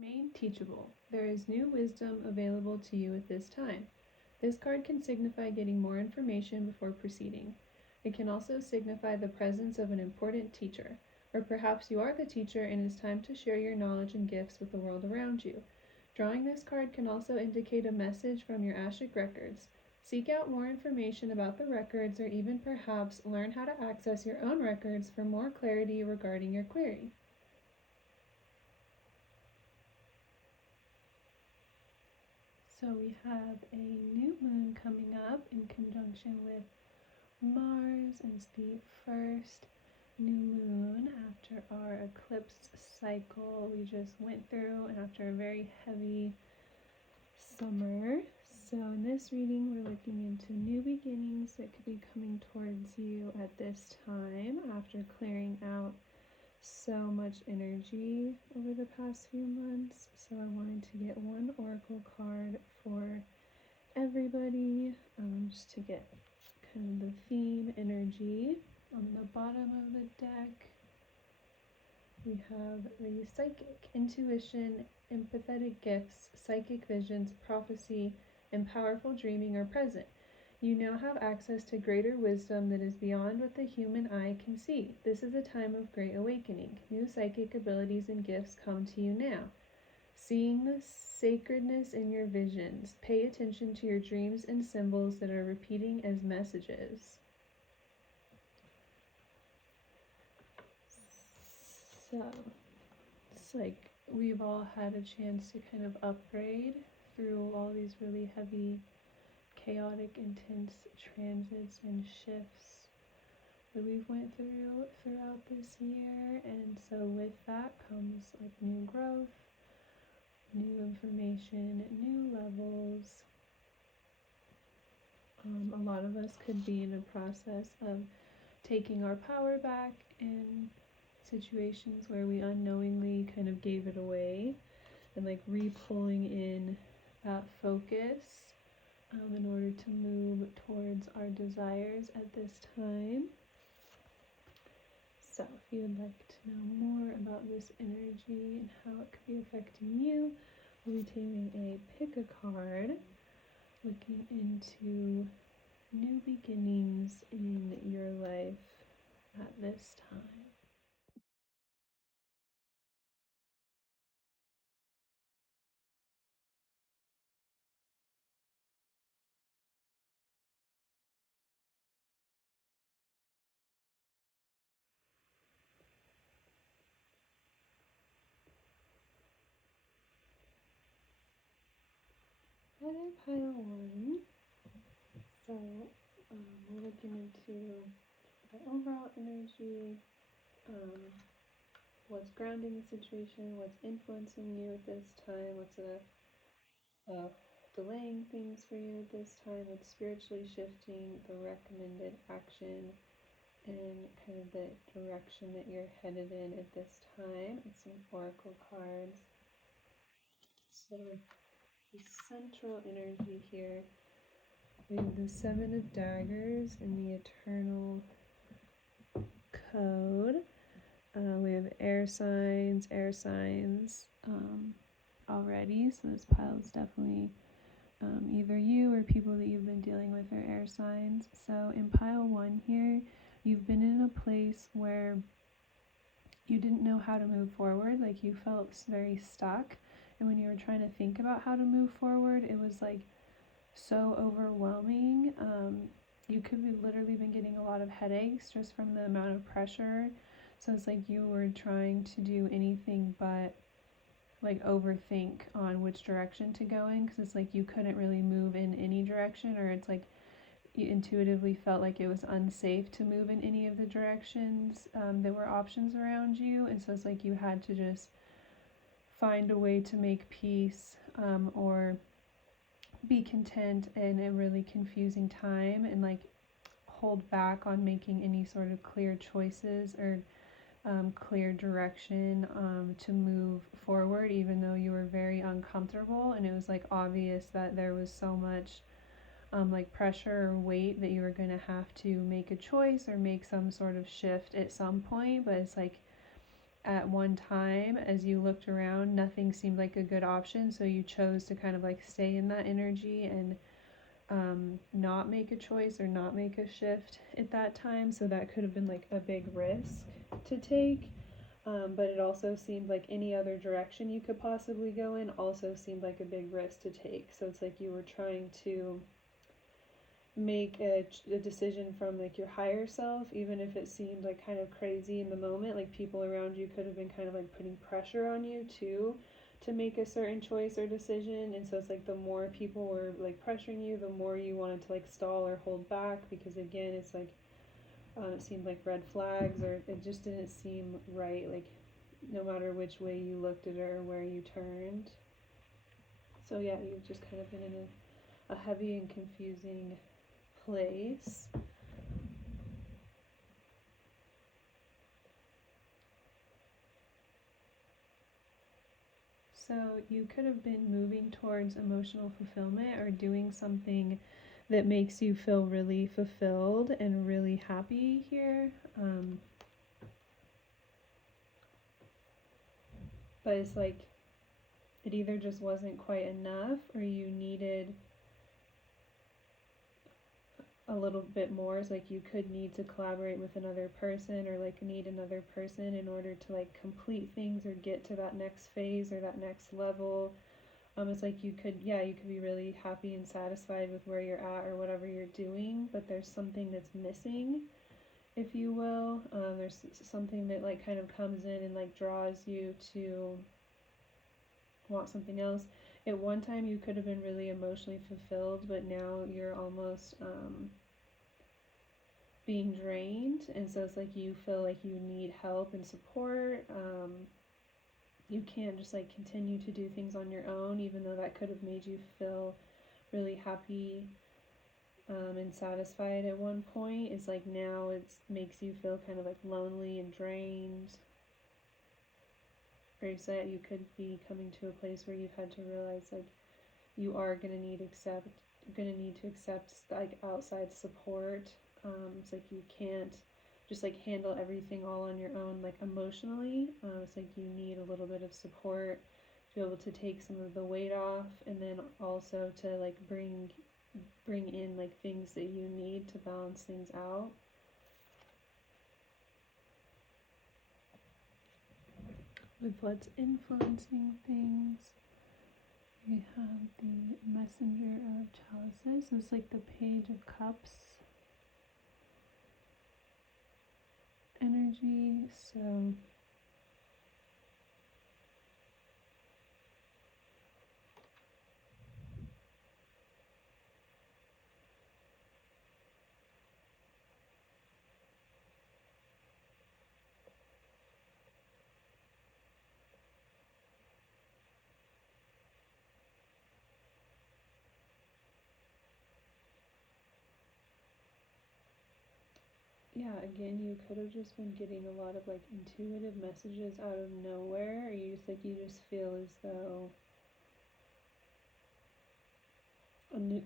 Remain teachable. There is new wisdom available to you at this time. This card can signify getting more information before proceeding. It can also signify the presence of an important teacher, or perhaps you are the teacher and it's time to share your knowledge and gifts with the world around you. Drawing this card can also indicate a message from your Akashic records. Seek out more information about the records, or even perhaps learn how to access your own records for more clarity regarding your query. So we have a new moon coming up in conjunction with Mars, and it's the first new moon after our eclipse cycle we just went through, and after a very heavy summer. So in this reading, we're looking into new beginnings that could be coming towards you at this time after clearing out so much energy over the past few months. So I wanted to get one oracle card for everybody, just to get kind of the theme energy. On the bottom of the deck, we have the psychic, intuition, empathetic gifts, psychic visions, prophecy, and powerful dreaming are present. You now have access to greater wisdom that is beyond what the human eye can see. This is a time of great awakening. New psychic abilities and gifts come to you now. Seeing the sacredness in your visions. Pay attention to your dreams and symbols that are repeating as messages. So, it's like we've all had a chance to kind of upgrade through all these really heavy, chaotic, intense transits and shifts that we've went through throughout this year. And so with that comes like new growth, new information, new levels. A lot of us could be in a process of taking our power back in situations where we unknowingly kind of gave it away, and like re-pulling in that focus in order to move towards our desires at this time. So if you would like to know more about this energy and how it could be affecting you, we'll be taking a pick a card, looking into new beginnings in your life at this time. At pile 1, so we're looking into the overall energy, what's grounding the situation, what's influencing you at this time, what's delaying things for you at this time, what's spiritually shifting, the recommended action, and kind of the direction that you're headed in at this time. It's some oracle cards. So the central energy here, we have the Seven of Daggers and the Eternal Code. We have air signs already, so this pile is definitely either you or people that you've been dealing with are air signs. So in pile 1 here, you've been in a place where you didn't know how to move forward, like you felt very stuck, and when you were trying to think about how to move forward, it was like so overwhelming. You could have literally been getting a lot of headaches just from the amount of pressure. So it's like you were trying to do anything but like overthink on which direction to go in, because it's like you couldn't really move in any direction, or it's like you intuitively felt like it was unsafe to move in any of the directions that were options around you. And so it's like you had to just find a way to make peace, or be content in a really confusing time, and like hold back on making any sort of clear choices or clear direction to move forward, even though you were very uncomfortable, and it was like obvious that there was so much like pressure or weight that you were going to have to make a choice or make some sort of shift at some point. But it's like at one time, as you looked around, nothing seemed like a good option, so you chose to kind of like stay in that energy and not make a choice or not make a shift at that time. So that could have been like a big risk to take. But it also seemed like any other direction you could possibly go in also seemed like a big risk to take. So it's like you were trying to make a decision from like your higher self, even if it seemed like kind of crazy in the moment. Like people around you could have been kind of like putting pressure on you too to make a certain choice or decision. And so it's like the more people were like pressuring you, the more you wanted to like stall or hold back, because again, it's like it seemed like red flags, or it just didn't seem right, like no matter which way you looked at it or where you turned. So yeah, you've just kind of been in a heavy and confusing place. So you could have been moving towards emotional fulfillment or doing something that makes you feel really fulfilled and really happy here. But it's like it either just wasn't quite enough, or you needed a little bit more. It's like you could need to collaborate with another person, or like need another person in order to like complete things or get to that next phase or that next level. It's like you could be really happy and satisfied with where you're at or whatever you're doing, but there's something that's missing, if you will. There's something that like kind of comes in and like draws you to want something else. At one time you could have been really emotionally fulfilled, but now you're almost being drained, and so it's like you feel like you need help and support. You can't just like continue to do things on your own, even though that could have made you feel really happy and satisfied at one point. It's like now it makes you feel kind of like lonely and drained. Or so you could be coming to a place where you've had to realize like you are gonna need to accept like outside support. It's like you can't just like handle everything all on your own, like emotionally. It's like you need a little bit of support to be able to take some of the weight off, and then also to like bring in like things that you need to balance things out. With what's influencing things, we have the Messenger of Chalices. So it's like the Page of Cups energy. So yeah, again, you could have just been getting a lot of like intuitive messages out of nowhere, or you just feel as though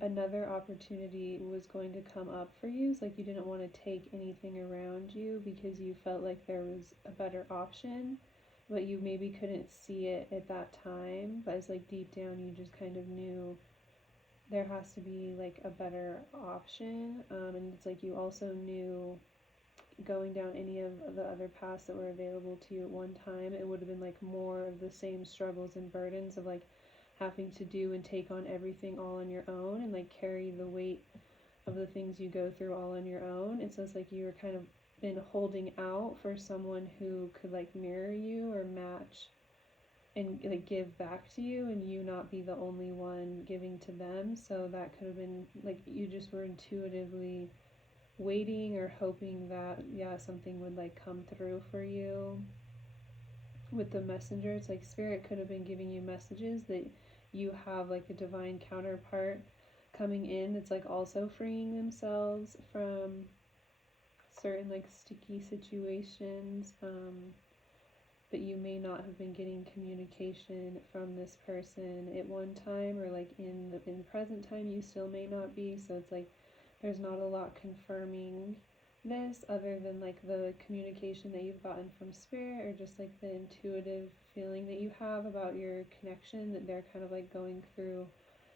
another opportunity was going to come up for you. It's like you didn't want to take anything around you because you felt like there was a better option, but you maybe couldn't see it at that time. But it's like deep down you just kind of knew there has to be like a better option. And it's like you also knew going down any of the other paths that were available to you at one time, it would have been like more of the same struggles and burdens of like having to do and take on everything all on your own, and like carry the weight of the things you go through all on your own. And so it's like you were kind of been holding out for someone who could like mirror you or match and like give back to you, and you not be the only one giving to them. So that could have been like you just were intuitively waiting or hoping that something would like come through for you. With the messenger, it's like spirit could have been giving you messages that you have like a divine counterpart coming in that's like also freeing themselves from certain like sticky situations. But you may not have been getting communication from this person at one time, or like in the present time you still may not be. So it's like there's not a lot confirming this, other than like the communication that you've gotten from spirit, or just like the intuitive feeling that you have about your connection, that they're kind of like going through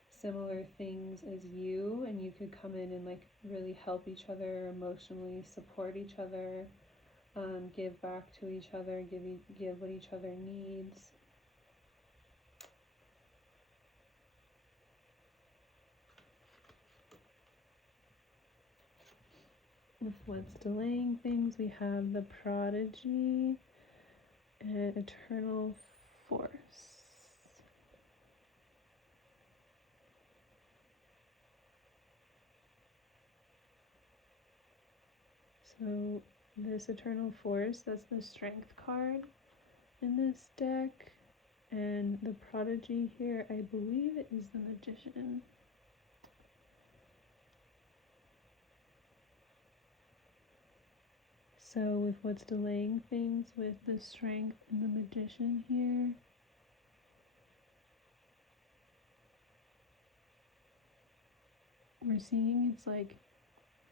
similar things as you, and you could come in and like really help each other emotionally, support each other, give back to each other, give what each other needs. With what's delaying things, we have the prodigy and eternal force. So this eternal force, that's the strength card in this deck. And the prodigy here, I believe it is the magician. So with what's delaying things, with the strength and the magician here, we're seeing it's like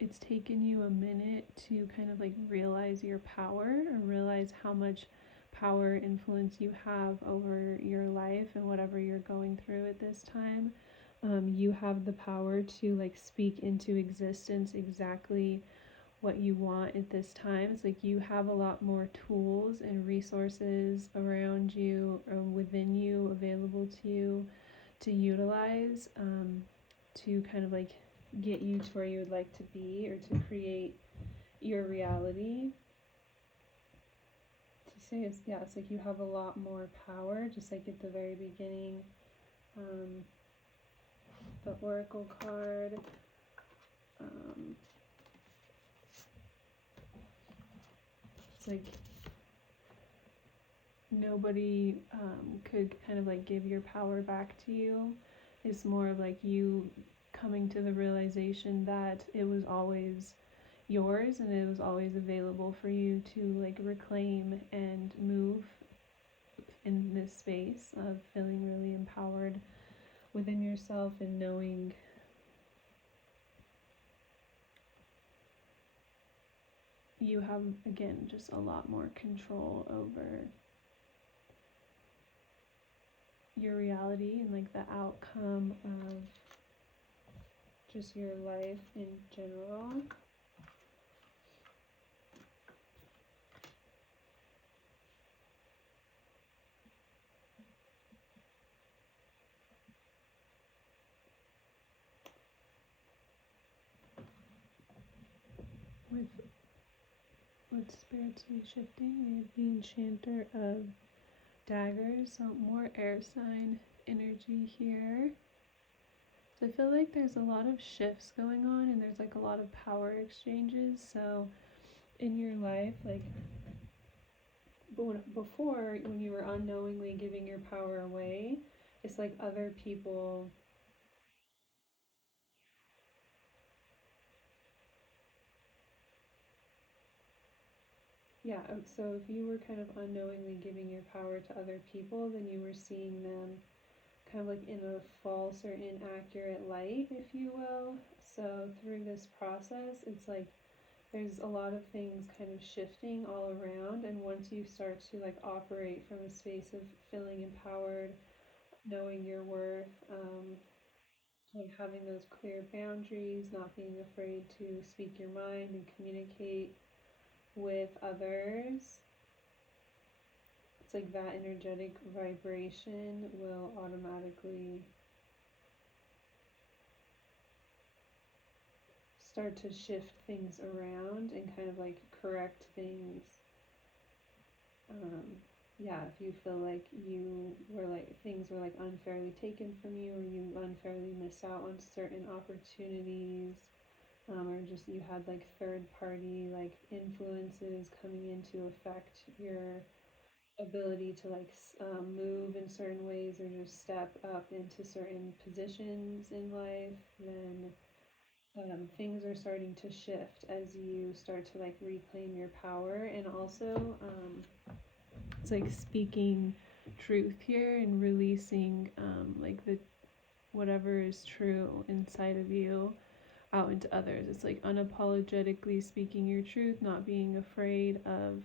it's taken you a minute to kind of like realize your power, or realize how much power, influence you have over your life and whatever you're going through at this time. You have the power to like speak into existence exactly what you want at this time. It's like you have a lot more tools and resources around you or within you, available to you to utilize, to kind of like get you to where you would like to be, or to create your reality. To say it's, yeah, it's like you have a lot more power, just like at the very beginning. The oracle card, it's like nobody could kind of like give your power back to you. It's more of like you coming to the realization that it was always yours, and it was always available for you to like reclaim and move in this space of feeling really empowered within yourself, and knowing you have, again, just a lot more control over your reality and like the outcome of just your life in general. With what's spiritually shifting, we have the enchanter of daggers, so more air sign energy here. So I feel like there's a lot of shifts going on, and there's like a lot of power exchanges. So in your life, like before, when you were unknowingly giving your power away, it's like other people, yeah, so if you were kind of unknowingly giving your power to other people, then you were seeing them kind of like in a false or inaccurate light, if you will. So through this process, it's like there's a lot of things kind of shifting all around, and once you start to like operate from a space of feeling empowered, knowing your worth, like having those clear boundaries, not being afraid to speak your mind and communicate with others, it's like that energetic vibration will automatically start to shift things around and kind of like correct things. Yeah, if you feel like you were like things were like unfairly taken from you, or you unfairly miss out on certain opportunities, or just you had like third party like influences coming in to affect your ability to like move in certain ways, or just step up into certain positions in life, then things are starting to shift as you start to like reclaim your power. And also, it's like speaking truth here and releasing like the whatever is true inside of you, out into others. It's like unapologetically speaking your truth, not being afraid of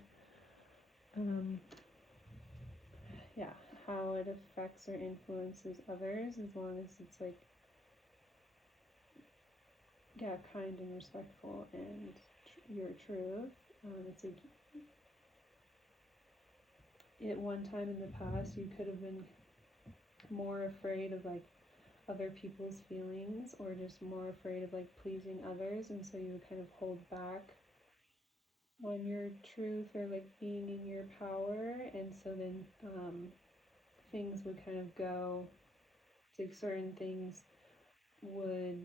yeah, how it affects or influences others, as long as it's like, yeah, kind and respectful and your truth. It's like at one time in the past you could have been more afraid of like other people's feelings, or just more afraid of like pleasing others, and so you would kind of hold back on your truth or like being in your power, and so then things would kind of go, like certain things would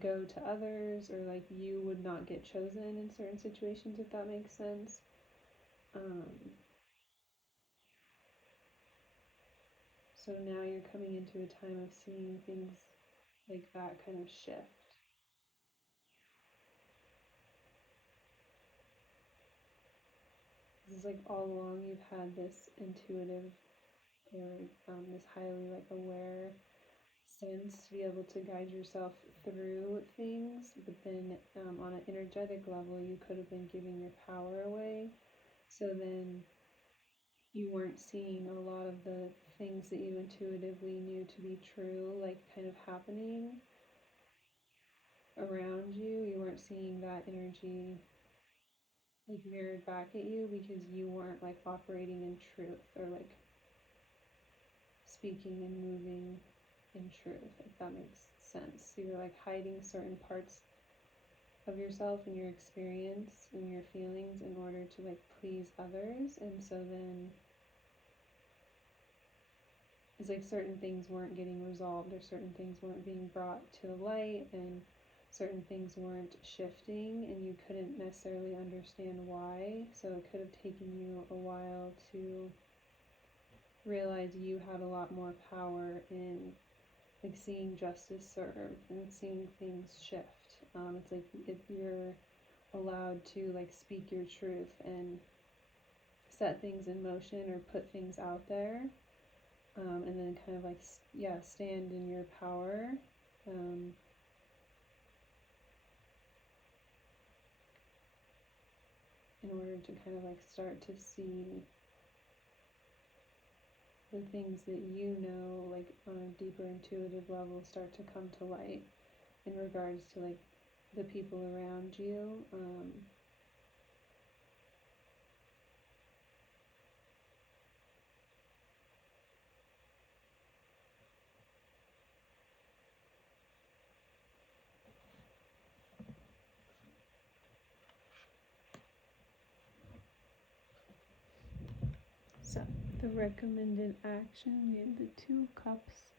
go to others, or like you would not get chosen in certain situations, if that makes sense. um, so now you're coming into a time of seeing things like that kind of shift. This is like all along you've had this intuitive, or this highly like aware sense to be able to guide yourself through things, but then on an energetic level you could have been giving your power away, so then you weren't seeing a lot of the things that you intuitively knew to be true like kind of happening around you. You weren't seeing that energy like mirrored back at you, because you weren't like operating in truth, or like speaking and moving in truth, if that makes sense. So you're like hiding certain parts of yourself and your experience and your feelings in order to like please others, and so then it's like certain things weren't getting resolved, or certain things weren't being brought to the light, and certain things weren't shifting, and you couldn't necessarily understand why. So it could have taken you a while to realize you had a lot more power in like seeing justice served and seeing things shift. It's like if you're allowed to like speak your truth and set things in motion or put things out there, and then kind of like, yeah, stand in your power. Um, in order to kind of like start to see the things that you know, like on a deeper intuitive level, start to come to light in regards to like the people around you. So the recommended action, we have the 2 cups.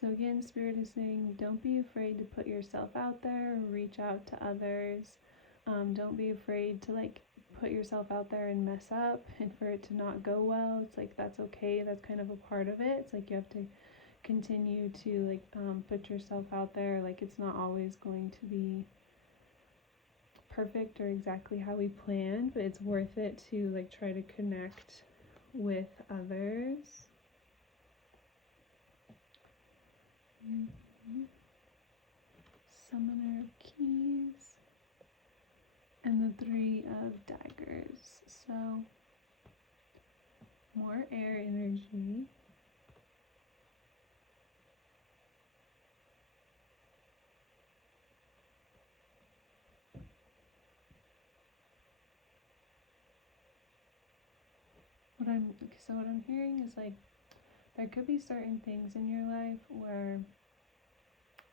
So again, Spirit is saying, don't be afraid to put yourself out there or reach out to others. Don't be afraid to like put yourself out there and mess up and for it to not go well. It's like, that's okay. That's kind of a part of it. It's like you have to continue to like put yourself out there. Like it's not always going to be perfect or exactly how we planned, but it's worth it to like try to connect with others. Summoner of Keys and the 3 of Daggers. So more air energy. What I'm hearing is like there could be certain things in your life where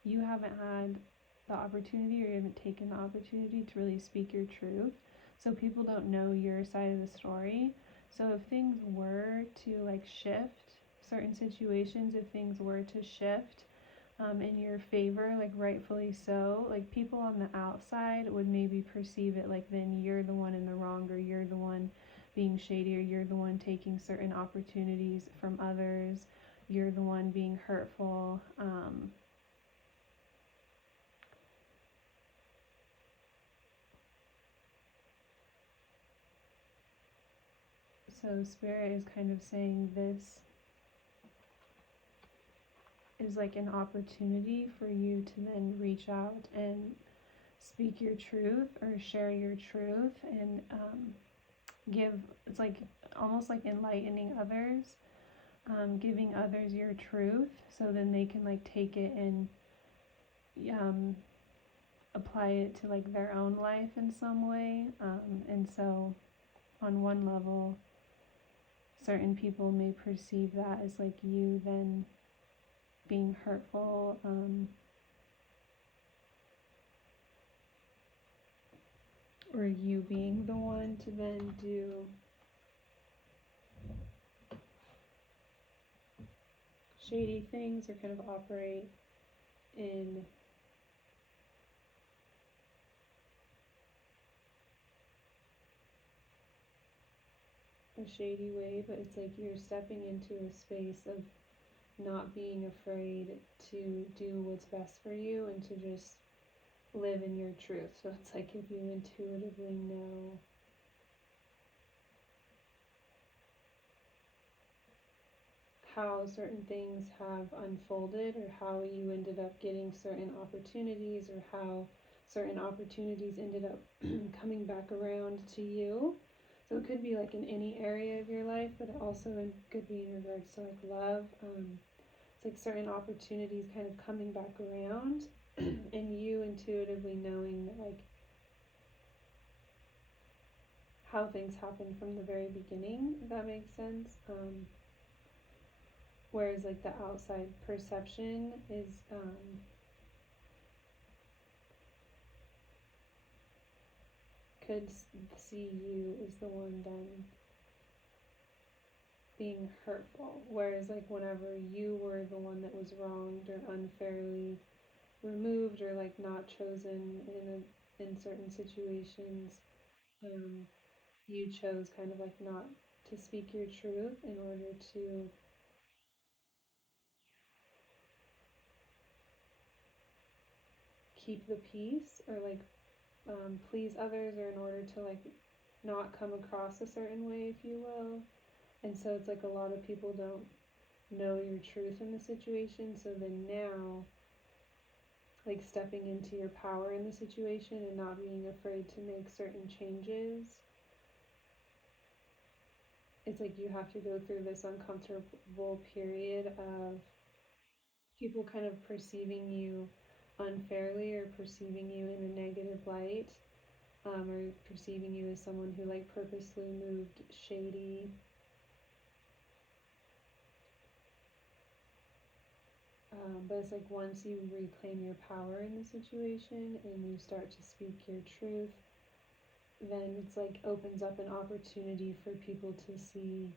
you haven't had the opportunity, or you haven't taken the opportunity to really speak your truth. So people don't know your side of the story. So if things were to like shift, certain situations, if things were to shift in your favor, like rightfully so, like people on the outside would maybe perceive it like then you're the one in the wrong, or you're the one being shady, or you're the one taking certain opportunities from others, you're the one being hurtful. So Spirit is kind of saying this is like an opportunity for you to then reach out and speak your truth or share your truth and give, it's like almost like enlightening others, giving others your truth so then they can like take it and apply it to like their own life in some way. And so on one level, certain people may perceive that as like you then being hurtful, or you being the one to then do shady things or kind of operate in a shady way, but it's like you're stepping into a space of not being afraid to do what's best for you and to just live in your truth. So it's like if you intuitively know how certain things have unfolded or how you ended up getting certain opportunities or how certain opportunities ended up coming back around to you. So it could be like in any area of your life, but it also could be in regards to like love. It's like certain opportunities kind of coming back around and you intuitively knowing that like how things happen from the very beginning, if that makes sense. Whereas like the outside perception is could see you as the one then being hurtful. Whereas like whenever you were the one that was wronged or unfairly removed or like not chosen in certain situations, you chose kind of like not to speak your truth in order to keep the peace or like please others or in order to like not come across a certain way, if you will. And so it's like a lot of people don't know your truth in the situation. So then now, like stepping into your power in the situation and not being afraid to make certain changes, it's like you have to go through this uncomfortable period of people kind of perceiving you unfairly or perceiving you in a negative light, or perceiving you as someone who like purposely moved shady. But it's like once you reclaim your power in the situation and you start to speak your truth, then it's like opens up an opportunity for people to see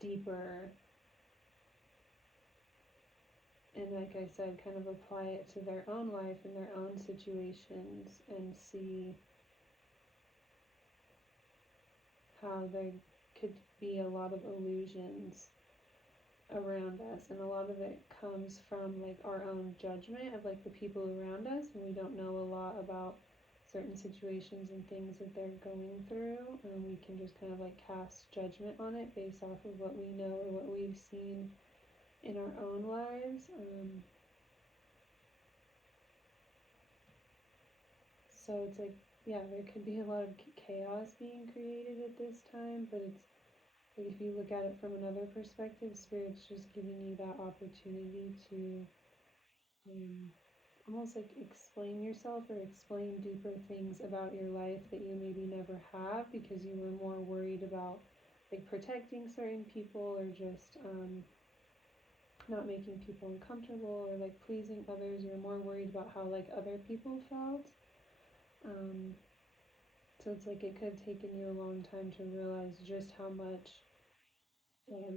deeper and, like I said, kind of apply it to their own life and their own situations and see how there could be a lot of illusions around us, and a lot of it comes from like our own judgment of like the people around us, and we don't know a lot about certain situations and things that they're going through, and we can just kind of like cast judgment on it based off of what we know or what we've seen in our own lives. So it's like, yeah, there could be a lot of chaos being created at this time, but it's like if you look at it from another perspective, Spirit's just giving you that opportunity to almost like explain yourself or explain deeper things about your life that you maybe never have because you were more worried about like protecting certain people or just not making people uncomfortable or like pleasing others. You're more worried about how like other people felt. So it's like it could have taken you a long time to realize just how much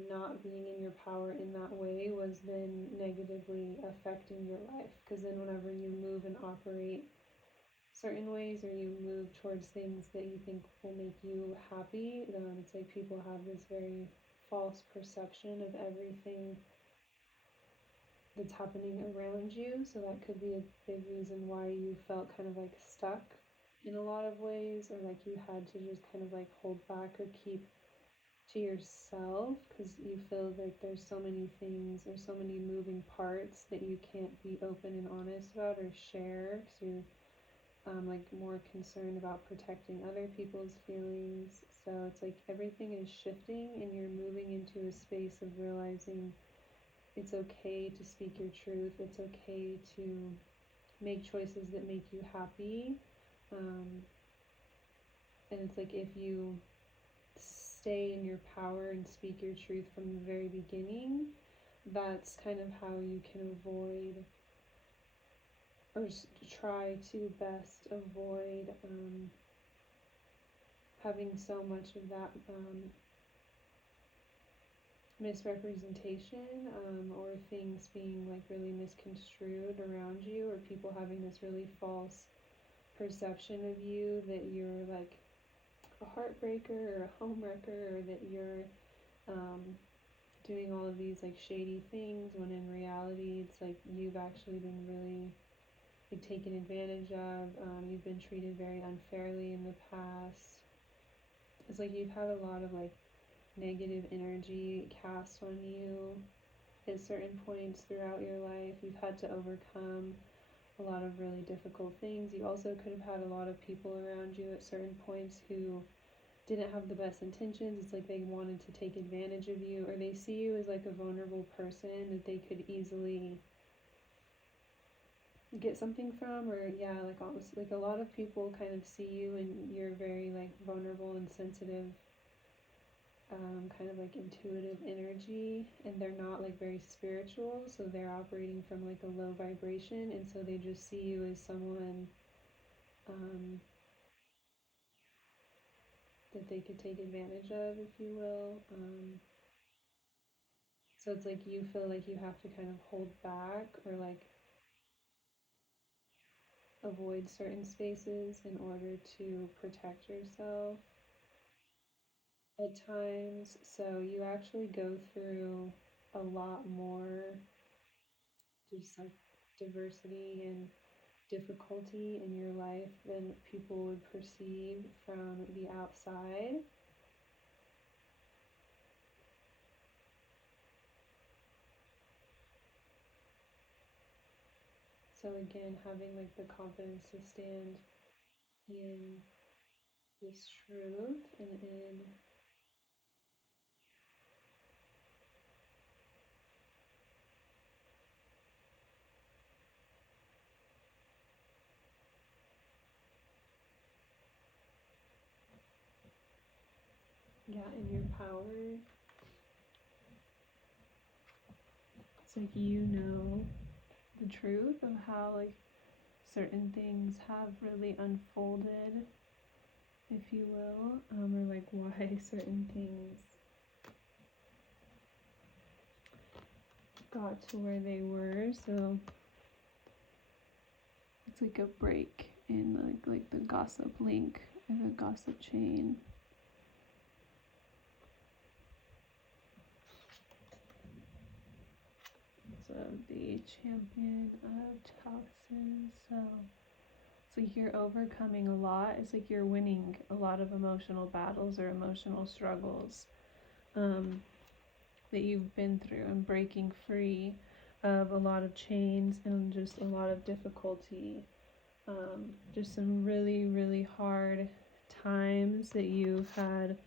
not being in your power in that way was then negatively affecting your life. Because then whenever you move and operate certain ways or you move towards things that you think will make you happy, it's like people have this very false perception of everything that's happening around you. So that could be a big reason why you felt kind of like stuck in a lot of ways, or like you had to just kind of like hold back or keep to yourself, because you feel like there's so many things or so many moving parts that you can't be open and honest about or share, because you're like more concerned about protecting other people's feelings. So it's like everything is shifting and you're moving into a space of realizing it's okay to speak your truth. It's okay to make choices that make you happy. And it's like if you stay in your power and speak your truth from the very beginning, that's kind of how you can avoid or try to best avoid having so much of that misrepresentation or things being like really misconstrued around you, or people having this really false perception of you that you're like a heartbreaker or a homewrecker, or that you're doing all of these like shady things, when in reality it's like you've actually been really like taken advantage of. You've been treated very unfairly in the past. It's like you've had a lot of like negative energy cast on you at certain points throughout your life. You've had to overcome a lot of really difficult things. You also could have had a lot of people around you at certain points who didn't have the best intentions. It's like they wanted to take advantage of you, or they see you as like a vulnerable person that they could easily get something from, or yeah, like almost like a lot of people kind of see you and you're very like vulnerable and sensitive, kind of like intuitive energy, and they're not like very spiritual, so they're operating from like a low vibration, and so they just see you as someone that they could take advantage of, if you will. So it's like you feel like you have to kind of hold back or like avoid certain spaces in order to protect yourself at times. So you actually go through a lot more just like diversity and difficulty in your life than people would perceive from the outside. So again, having like the confidence to stand in this truth and in in your power. It's like you know the truth of how like certain things have really unfolded, if you will, or like why certain things got to where they were. So it's like a break in like the gossip link or the gossip chain. So the champion of chalices. So it's like you're overcoming a lot. It's like you're winning a lot of emotional battles or emotional struggles that you've been through, and breaking free of a lot of chains and just a lot of difficulty. Just some really, really hard times that you've had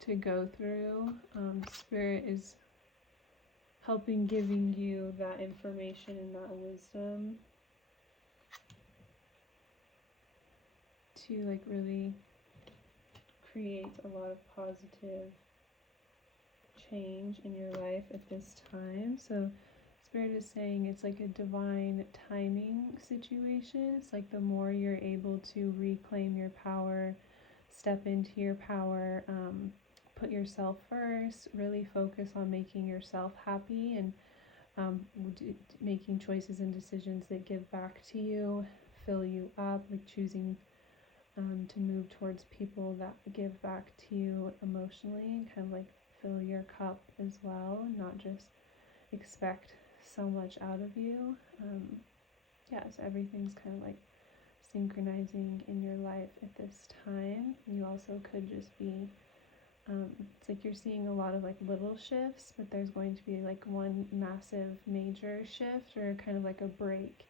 to go through. Spirit is helping giving you that information and that wisdom to like really create a lot of positive change in your life at this time. So Spirit is saying it's like a divine timing situation. It's like the more you're able to reclaim your power, step into your power, put yourself first, really focus on making yourself happy, and making choices and decisions that give back to you, fill you up, like choosing to move towards people that give back to you emotionally, kind of like fill your cup as well, not just expect so much out of you. So everything's kind of like synchronizing in your life at this time. You also could just be It's like you're seeing a lot of like little shifts, but there's going to be like one massive major shift, or kind of like a break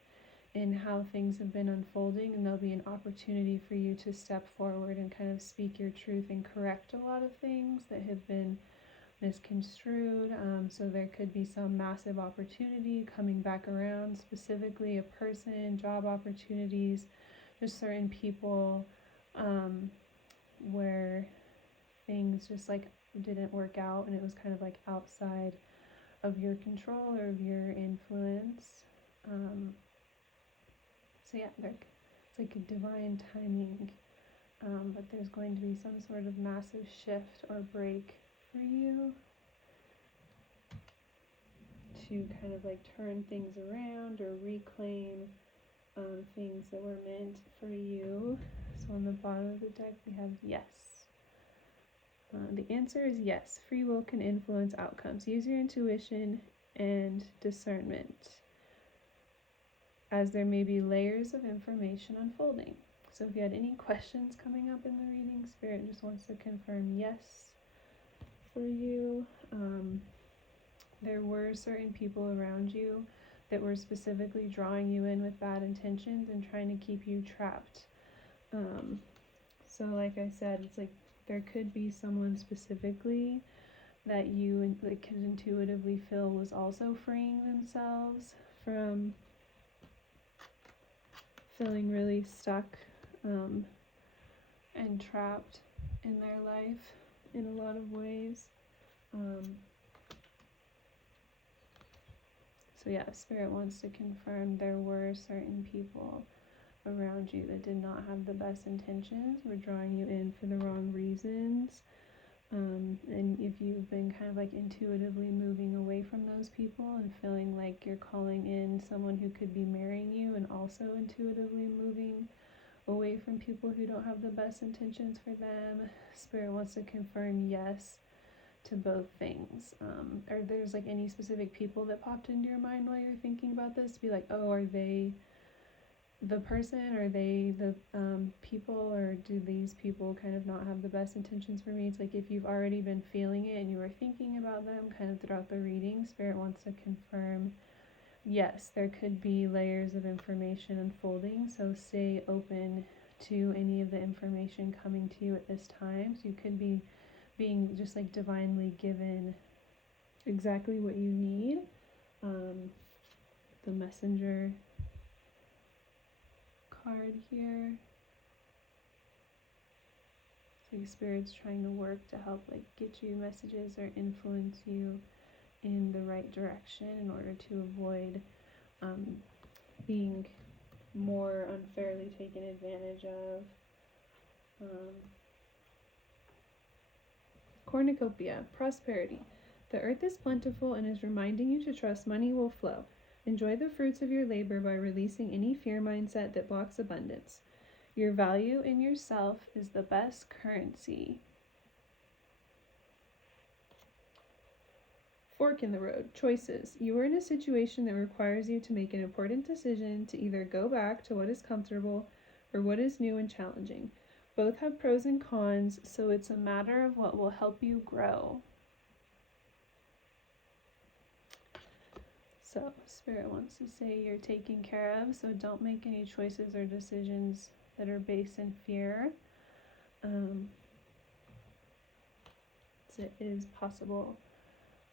in how things have been unfolding, and there'll be an opportunity for you to step forward and kind of speak your truth and correct a lot of things that have been misconstrued. So there could be some massive opportunity coming back around, specifically a person, job opportunities, just certain people, where things just like didn't work out and it was kind of like outside of your control or of your influence. So yeah, it's like a divine timing, but there's going to be some sort of massive shift or break for you to kind of like turn things around or reclaim things that were meant for you. So on the bottom of the deck we have yes. The answer is yes. Free will can influence outcomes. Use your intuition and discernment, as there may be layers of information unfolding. So if you had any questions coming up in the reading, Spirit just wants to confirm yes for you. There were certain people around you that were specifically drawing you in with bad intentions and trying to keep you trapped. So like I said, it's like there could be someone specifically that you like could intuitively feel was also freeing themselves from feeling really stuck and trapped in their life in a lot of ways. So yeah, Spirit wants to confirm there were certain people around you that did not have the best intentions, were drawing you in for the wrong reasons. And if you've been kind of like intuitively moving away from those people and feeling like you're calling in someone who could be marrying you, and also intuitively moving away from people who don't have the best intentions for them, Spirit wants to confirm yes to both things. Are there's like any specific people that popped into your mind while you're thinking about this, to be like, oh, are they the person, are they the people, or do these people kind of not have the best intentions for me? It's like if you've already been feeling it and you were thinking about them kind of throughout the reading, Spirit wants to confirm yes, there could be layers of information unfolding, so stay open to any of the information coming to you at this time. So you could be being just like divinely given exactly what you need. The Messenger card here. So your Spirit's trying to work to help like get you messages or influence you in the right direction in order to avoid being more unfairly taken advantage of. Cornucopia, prosperity. The earth is plentiful and is reminding you to trust money will flow. Enjoy the fruits of your labor by releasing any fear mindset that blocks abundance. Your value in yourself is the best currency. Fork in the road, choices. You are in a situation that requires you to make an important decision to either go back to what is comfortable or what is new and challenging. Both have pros and cons, so it's a matter of what will help you grow. So Spirit wants to say you're taken care of, so don't make any choices or decisions that are based in fear. It is possible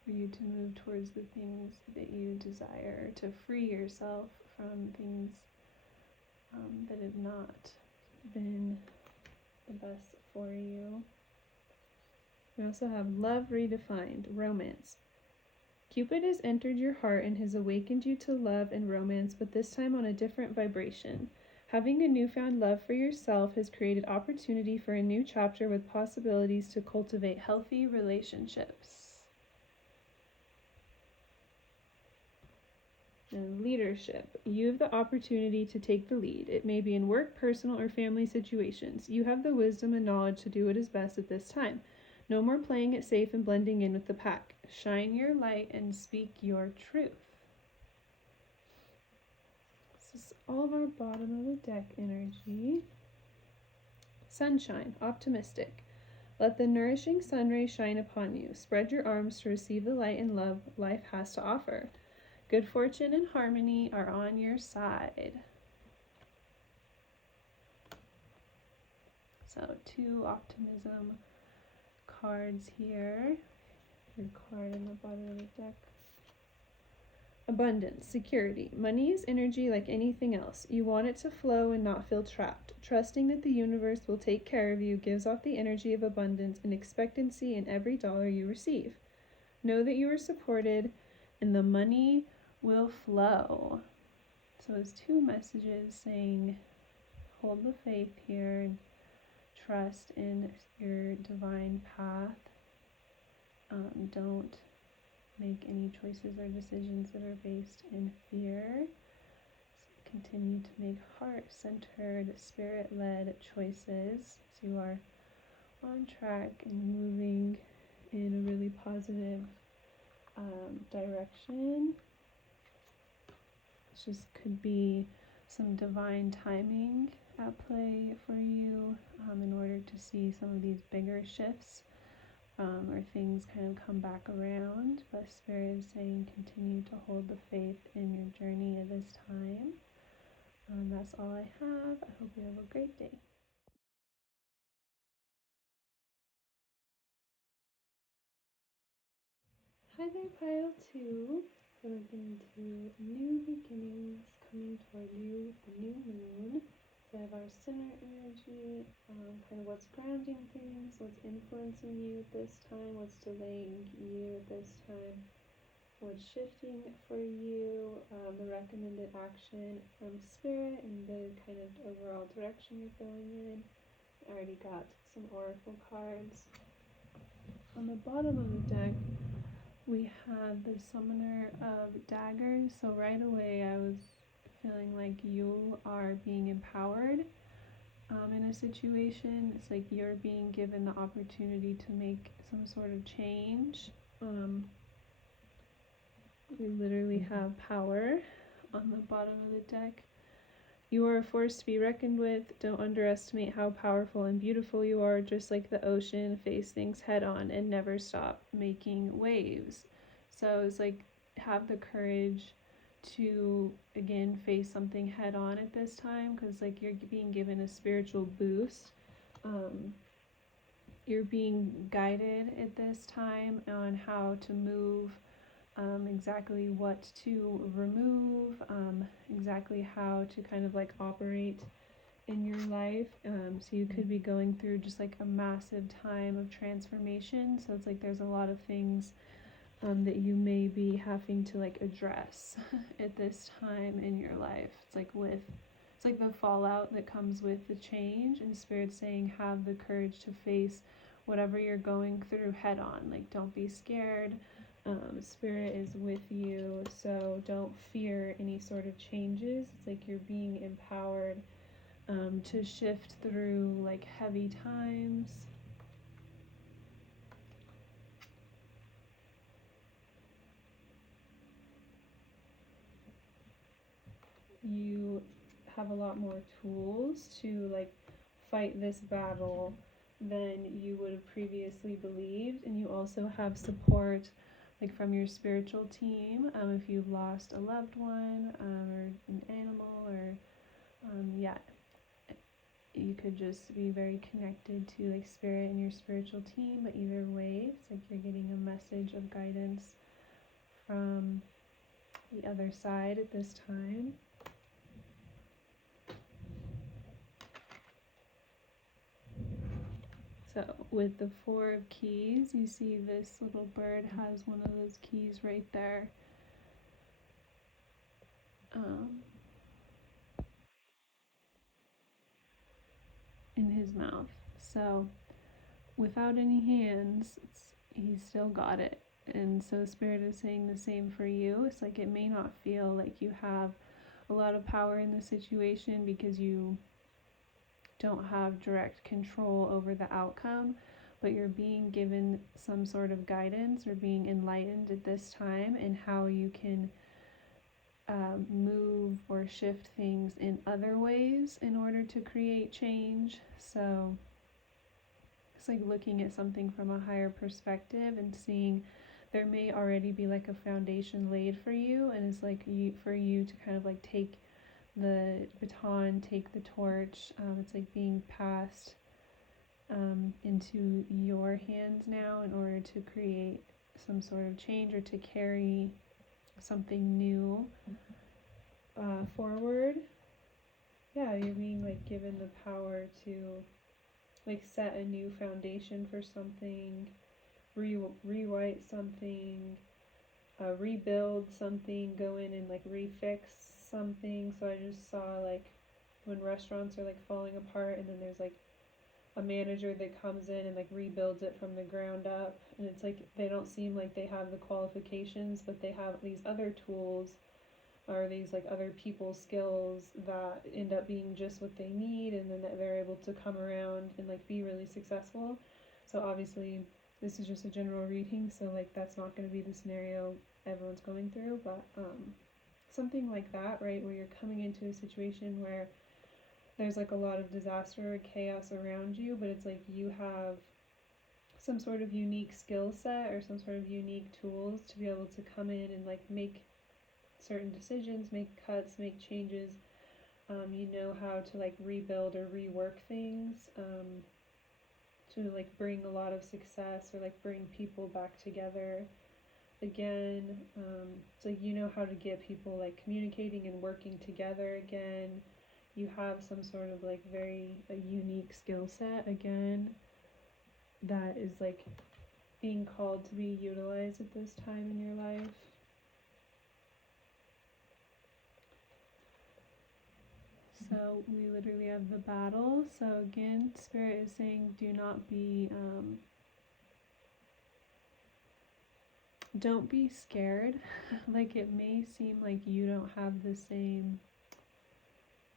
for you to move towards the things that you desire, to free yourself from things that have not been the best for you. We also have love redefined, romance. Cupid has entered your heart and has awakened you to love and romance, but this time on a different vibration. Having a newfound love for yourself has created opportunity for a new chapter with possibilities to cultivate healthy relationships. And leadership. You have the opportunity to take the lead. It may be in work, personal, or family situations. You have the wisdom and knowledge to do what is best at this time. No more playing it safe and blending in with the pack. Shine your light and speak your truth. This is all of our bottom of the deck energy. Sunshine, optimistic. Let the nourishing sun ray shine upon you. Spread your arms to receive the light and love life has to offer. Good fortune and harmony are on your side. So 2 optimism cards here. Your card in the bottom of the deck. Abundance, security. Money is energy like anything else. You want it to flow and not feel trapped. Trusting that the universe will take care of you gives off the energy of abundance and expectancy in every dollar you receive. Know that you are supported and the money will flow. So it's 2 messages saying hold the faith here and trust in your divine path. Don't make any choices or decisions that are based in fear. Continue to make heart-centered, spirit-led choices so you are on track and moving in a really positive direction. This just could be some divine timing at play for you in order to see some of these bigger shifts or things kind of come back around. But Spirit is saying continue to hold the faith in your journey at this time. That's all I have. I hope you have a great day. Hi there, Pile 2. We're looking into new beginnings coming toward you with the new moon. So I have our center energy, kind of what's grounding things, what's influencing you at this time, what's delaying you at this time, what's shifting for you, the recommended action from Spirit, and the kind of overall direction you're going in. I already got some oracle cards. On the bottom of the deck, we have the Summoner of Daggers. So right away I was feeling like you are being empowered in a situation. It's like you're being given the opportunity to make some sort of change. You literally have power on the bottom of the deck. You are a force to be reckoned with. Don't underestimate how powerful and beautiful you are. Just like the ocean, face things head on and never stop making waves. So it's like have the courage to again face something head on at this time, because like you're being given a spiritual boost. You're being guided at this time on how to move, exactly what to remove, exactly how to kind of like operate in your life. So you could be going through just like a massive time of transformation. So it's like there's a lot of things that you may be having to like address at this time in your life. It's like the fallout that comes with the change, and Spirit saying have the courage to face whatever you're going through head on. Like don't be scared. Spirit is with you, so don't fear any sort of changes. It's like you're being empowered to shift through like heavy times. You have a lot more tools to like fight this battle than you would have previously believed, and you also have support like from your spiritual team, if you've lost a loved one or an animal, or you could just be very connected to like Spirit and your spiritual team. But either way, it's like you're getting a message of guidance from the other side at this time. So with the 4 of keys, you see this little bird has one of those keys right there. In his mouth. So without any hands, he's still got it. And so Spirit is saying the same for you. It's like it may not feel like you have a lot of power in the situation because you don't have direct control over the outcome, but you're being given some sort of guidance or being enlightened at this time in how you can move or shift things in other ways in order to create change. So it's like looking at something from a higher perspective and seeing there may already be like a foundation laid for you, and it's like for you to kind of like take the baton, take the torch. It's like being passed into your hands now in order to create some sort of change or to carry something new forward. Yeah, you're being like given the power to like set a new foundation for something, rewrite something, rebuild something, go in and like refix something. So I just saw like when restaurants are like falling apart, and then there's like a manager that comes in and like rebuilds it from the ground up, and it's like they don't seem like they have the qualifications, but they have these other tools or these like other people skills that end up being just what they need, and then that they're able to come around and like be really successful. So obviously this is just a general reading, so like that's not going to be the scenario everyone's going through, but something like that, right, where you're coming into a situation where there's like a lot of disaster or chaos around you, but it's like you have some sort of unique skill set or some sort of unique tools to be able to come in and like make certain decisions, make cuts, make changes. You know how to like rebuild or rework things to like bring a lot of success or like bring people back together again. So you know how to get people like communicating and working together again. You have some sort of like very a unique skill set again that is like being called to be utilized at this time in your life. So we literally have the battle. So again, Spirit is saying don't be scared. Like it may seem like you don't have the same,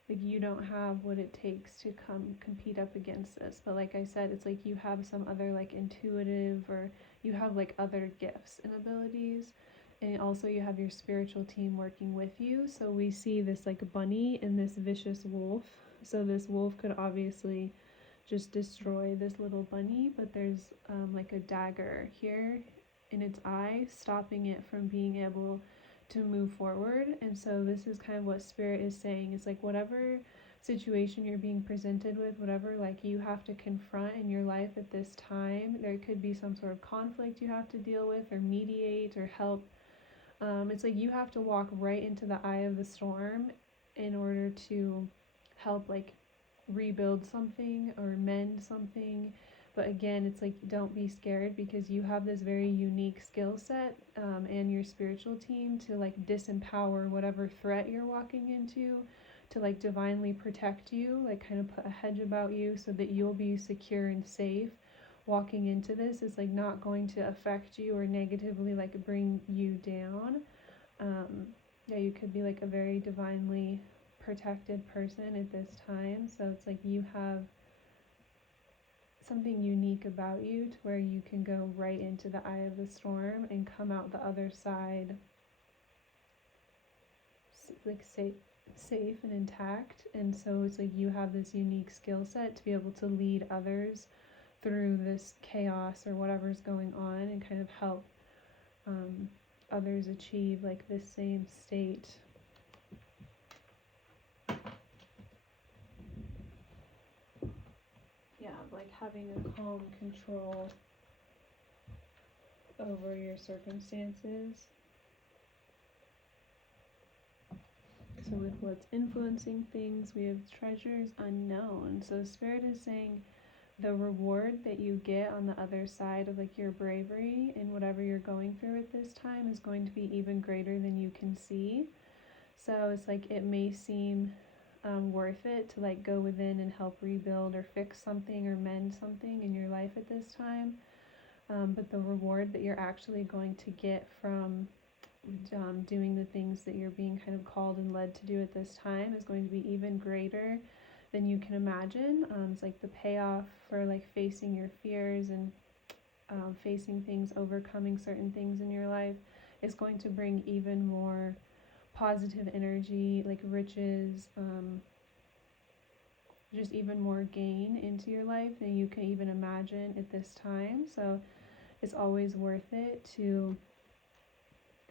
like you don't have what it takes to compete up against this, but like I said, it's like you have some other like intuitive, or you have like other gifts and abilities, and also you have your spiritual team working with you. So we see this like bunny and this vicious wolf. So this wolf could obviously just destroy this little bunny, but there's like a dagger here in its eye stopping it from being able to move forward. And so this is kind of what Spirit is saying. It's like whatever situation you're being presented with, whatever like you have to confront in your life at this time, there could be some sort of conflict you have to deal with or mediate or help. It's like you have to walk right into the eye of the storm in order to help like rebuild something or mend something. But again, it's like don't be scared, because you have this very unique skill set and your spiritual team to like disempower whatever threat you're walking into, to like divinely protect you, like kind of put a hedge about you so that you'll be secure and safe walking into this. Is like not going to affect you or negatively like bring you down. Yeah, you could be like a very divinely protected person at this time. So it's like you have something unique about you to where you can go right into the eye of the storm and come out the other side like safe and intact. And so it's like you have this unique skill set to be able to lead others through this chaos or whatever's going on, and kind of help others achieve like this same state. Yeah, like having a calm control over your circumstances. So with what's influencing things, we have treasures unknown. So Spirit is saying the reward that you get on the other side of like your bravery and whatever you're going through at this time is going to be even greater than you can see. So it's like it may seem worth it to like go within and help rebuild or fix something or mend something in your life at this time. But the reward that you're actually going to get from doing the things that you're being kind of called and led to do at this time is going to be even greater than you can imagine. It's like the payoff for like facing your fears and facing things, overcoming certain things in your life is going to bring even more positive energy, like riches, just even more gain into your life than you can even imagine at this time. So it's always worth it to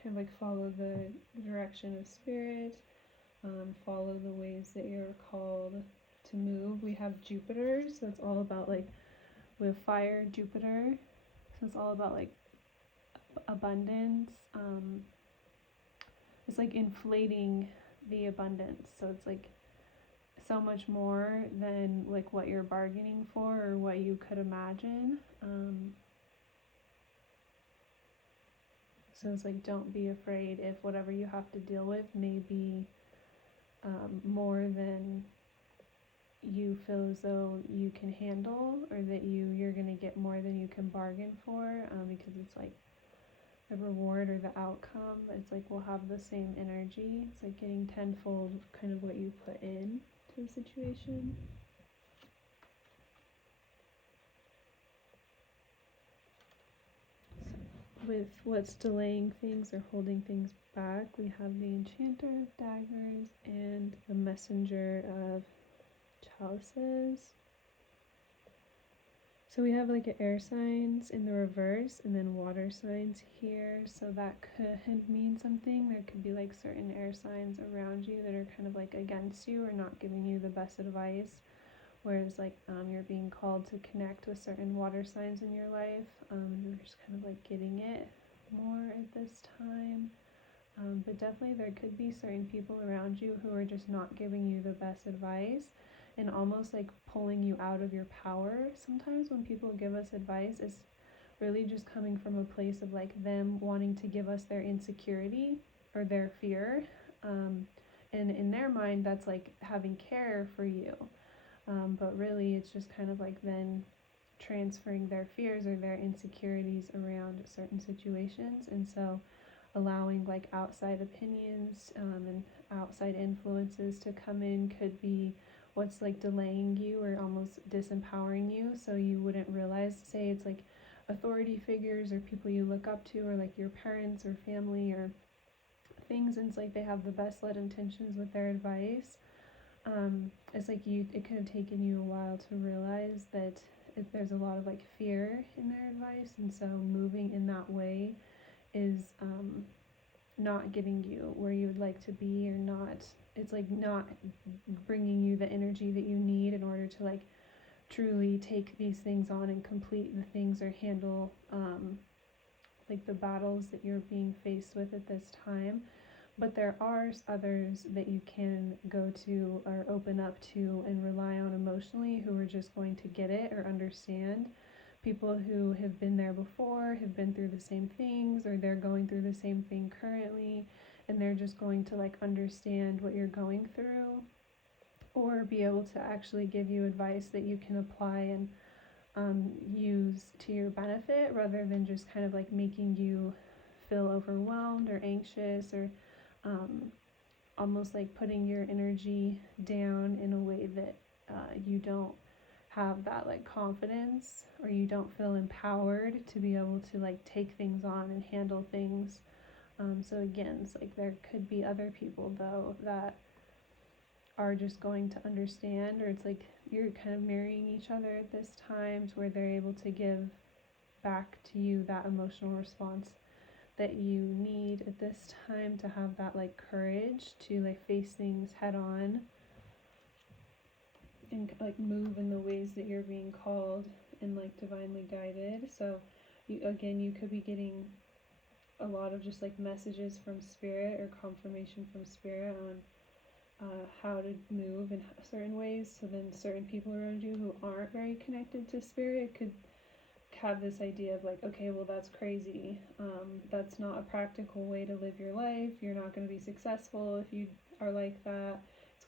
kind of like follow the direction of spirit, follow the ways that you're called to move. We have Jupiter, so it's all about like, with fire, Jupiter, so it's all about like abundance. It's like inflating the abundance, so it's like so much more than like what you're bargaining for or what you could imagine. So it's like, don't be afraid if whatever you have to deal with may be more than you feel as though you can handle, or that you're going to get more than you can bargain for, because it's like the reward or the outcome, it's like we'll have the same energy. It's like getting tenfold kind of what you put in to the situation. With what's delaying things or holding things back, we have the Enchanter of Daggers and the Messenger of Chalices. So we have like air signs in the reverse and then water signs here. So that could mean something. There could be like certain air signs around you that are kind of like against you or not giving you the best advice. Whereas like you're being called to connect with certain water signs in your life. You're just kind of like getting it more at this time. But definitely there could be certain people around you who are just not giving you the best advice and almost like pulling you out of your power. Sometimes when people give us advice, it's really just coming from a place of like them wanting to give us their insecurity or their fear. And in their mind, that's like having care for you. But really it's just kind of like then transferring their fears or their insecurities around certain situations. And so allowing like outside opinions and outside influences to come in could be what's like delaying you or almost disempowering you, so you wouldn't realize. Say it's like authority figures or people you look up to, or like your parents or family or things, and it's like they have the best led intentions with their advice. It's like it could have taken you a while to realize that there's a lot of like fear in their advice, and so moving in that way is not getting you where you would like to be, or not, it's like not bringing you the energy that you need in order to like truly take these things on and complete the things or handle like the battles that you're being faced with at this time. But there are others that you can go to or open up to and rely on emotionally, who are just going to get it or understand. People who have been there before, have been through the same things, or they're going through the same thing currently, and they're just going to like understand what you're going through, or be able to actually give you advice that you can apply and use to your benefit, rather than just kind of like making you feel overwhelmed or anxious, or almost like putting your energy down in a way that you don't have that like confidence, or you don't feel empowered to be able to like take things on and handle things. So again, it's like there could be other people though that are just going to understand, or it's like you're kind of marrying each other at this time, to where they're able to give back to you that emotional response that you need at this time, to have that like courage to like face things head on and like move in the ways that you're being called and like divinely guided. So you could be getting a lot of just like messages from spirit or confirmation from spirit on how to move in certain ways. So then certain people around you who aren't very connected to spirit could have this idea of like, okay, well that's crazy, that's not a practical way to live your life, you're not going to be successful if you are like that.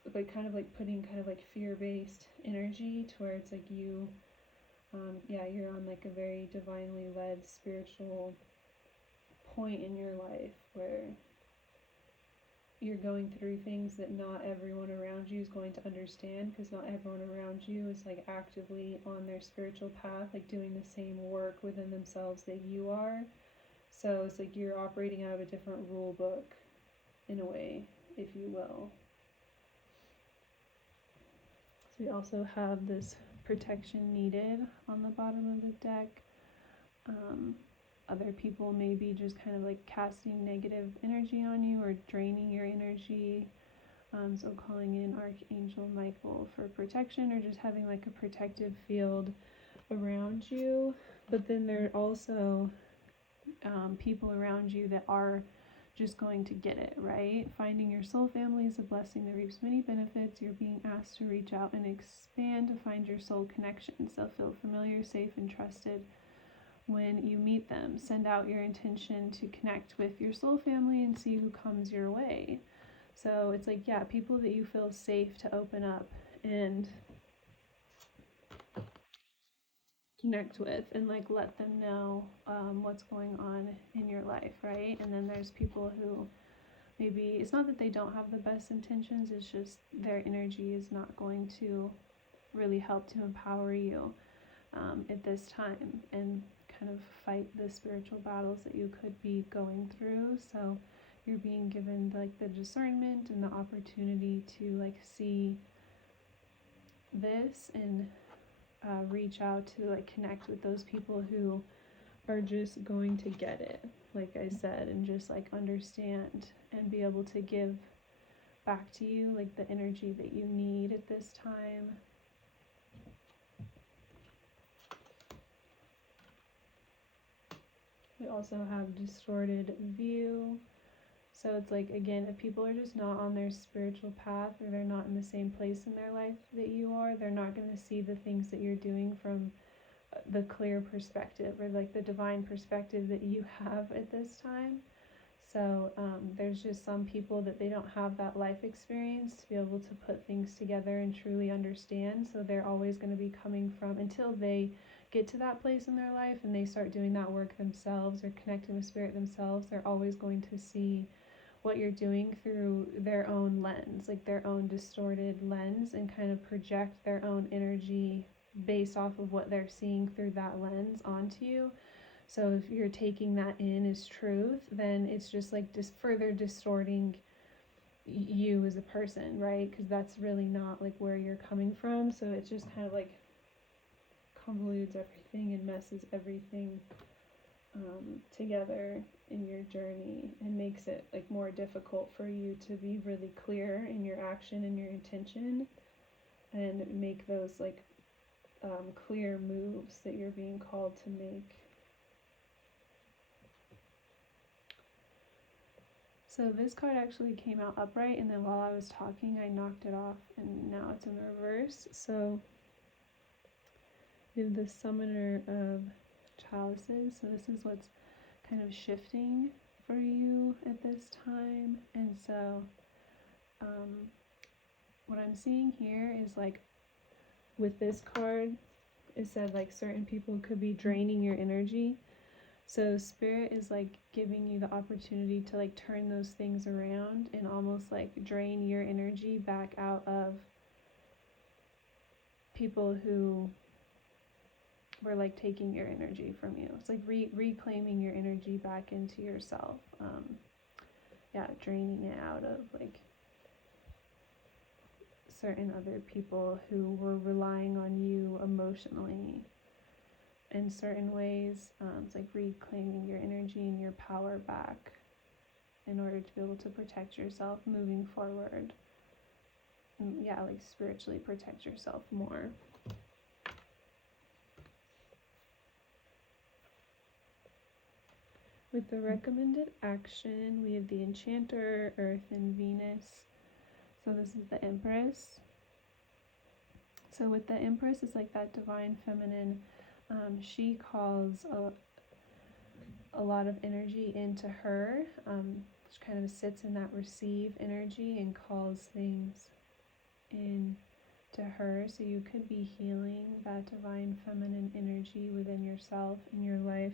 It's like kind of like putting kind of like fear-based energy to where it's like you're on like a very divinely led spiritual point in your life where you're going through things that not everyone around you is going to understand, because not everyone around you is like actively on their spiritual path, like doing the same work within themselves that you are. So it's like you're operating out of a different rule book in a way, if you will. So we also have this protection needed on the bottom of the deck. Other people may be just kind of like casting negative energy on you or draining your energy. So calling in Archangel Michael for protection, or just having like a protective field around you. But then there are also people around you that are just going to get it, right? Finding your soul family is a blessing that reaps many benefits. You're being asked to reach out and expand to find your soul connections. They'll feel familiar, safe, and trusted when you meet them. Send out your intention to connect with your soul family and see who comes your way. So it's like, yeah, people that you feel safe to open up and connect with, and like let them know what's going on in your life, right? And then there's people who maybe it's not that they don't have the best intentions, it's just their energy is not going to really help to empower you at this time and kind of fight the spiritual battles that you could be going through. So you're being given like the discernment and the opportunity to like see this and reach out to like connect with those people who are just going to get it, like I said, and just like understand and be able to give back to you like the energy that you need at this time. We also have distorted view. So it's like, again, if people are just not on their spiritual path, or they're not in the same place in their life that you are, they're not going to see the things that you're doing from the clear perspective, or like the divine perspective that you have at this time. So there's just some people that they don't have that life experience to be able to put things together and truly understand. So they're always going to be coming from, until they get to that place in their life and they start doing that work themselves or connecting with spirit themselves, they're always going to see what you're doing through their own lens, like their own distorted lens, and kind of project their own energy based off of what they're seeing through that lens onto you. So if you're taking that in as truth, then it's just like further distorting you as a person, right? Because that's really not like where you're coming from. So it just kind of like convolutes everything and messes everything together in your journey, and makes it like more difficult for you to be really clear in your action and your intention, and make those like clear moves that you're being called to make. So this card actually came out upright, and then while I was talking I knocked it off and now it's in reverse. So we have the Summoner of Chalices. So this is what's kind of shifting for you at this time. And so what I'm seeing here is like with this card, it said like certain people could be draining your energy. So spirit is like giving you the opportunity to like turn those things around and almost like drain your energy back out of people who were like taking your energy from you. It's like reclaiming your energy back into yourself. Draining it out of like certain other people who were relying on you emotionally in certain ways. It's like reclaiming your energy and your power back in order to be able to protect yourself moving forward. And like spiritually protect yourself more. With the recommended action, we have the Enchanter, Earth, and Venus. So this is the Empress. So with the Empress, it's like that divine feminine. She calls a lot of energy into her. She kind of sits in that receive energy and calls things in to her. So you could be healing that divine feminine energy within yourself in your life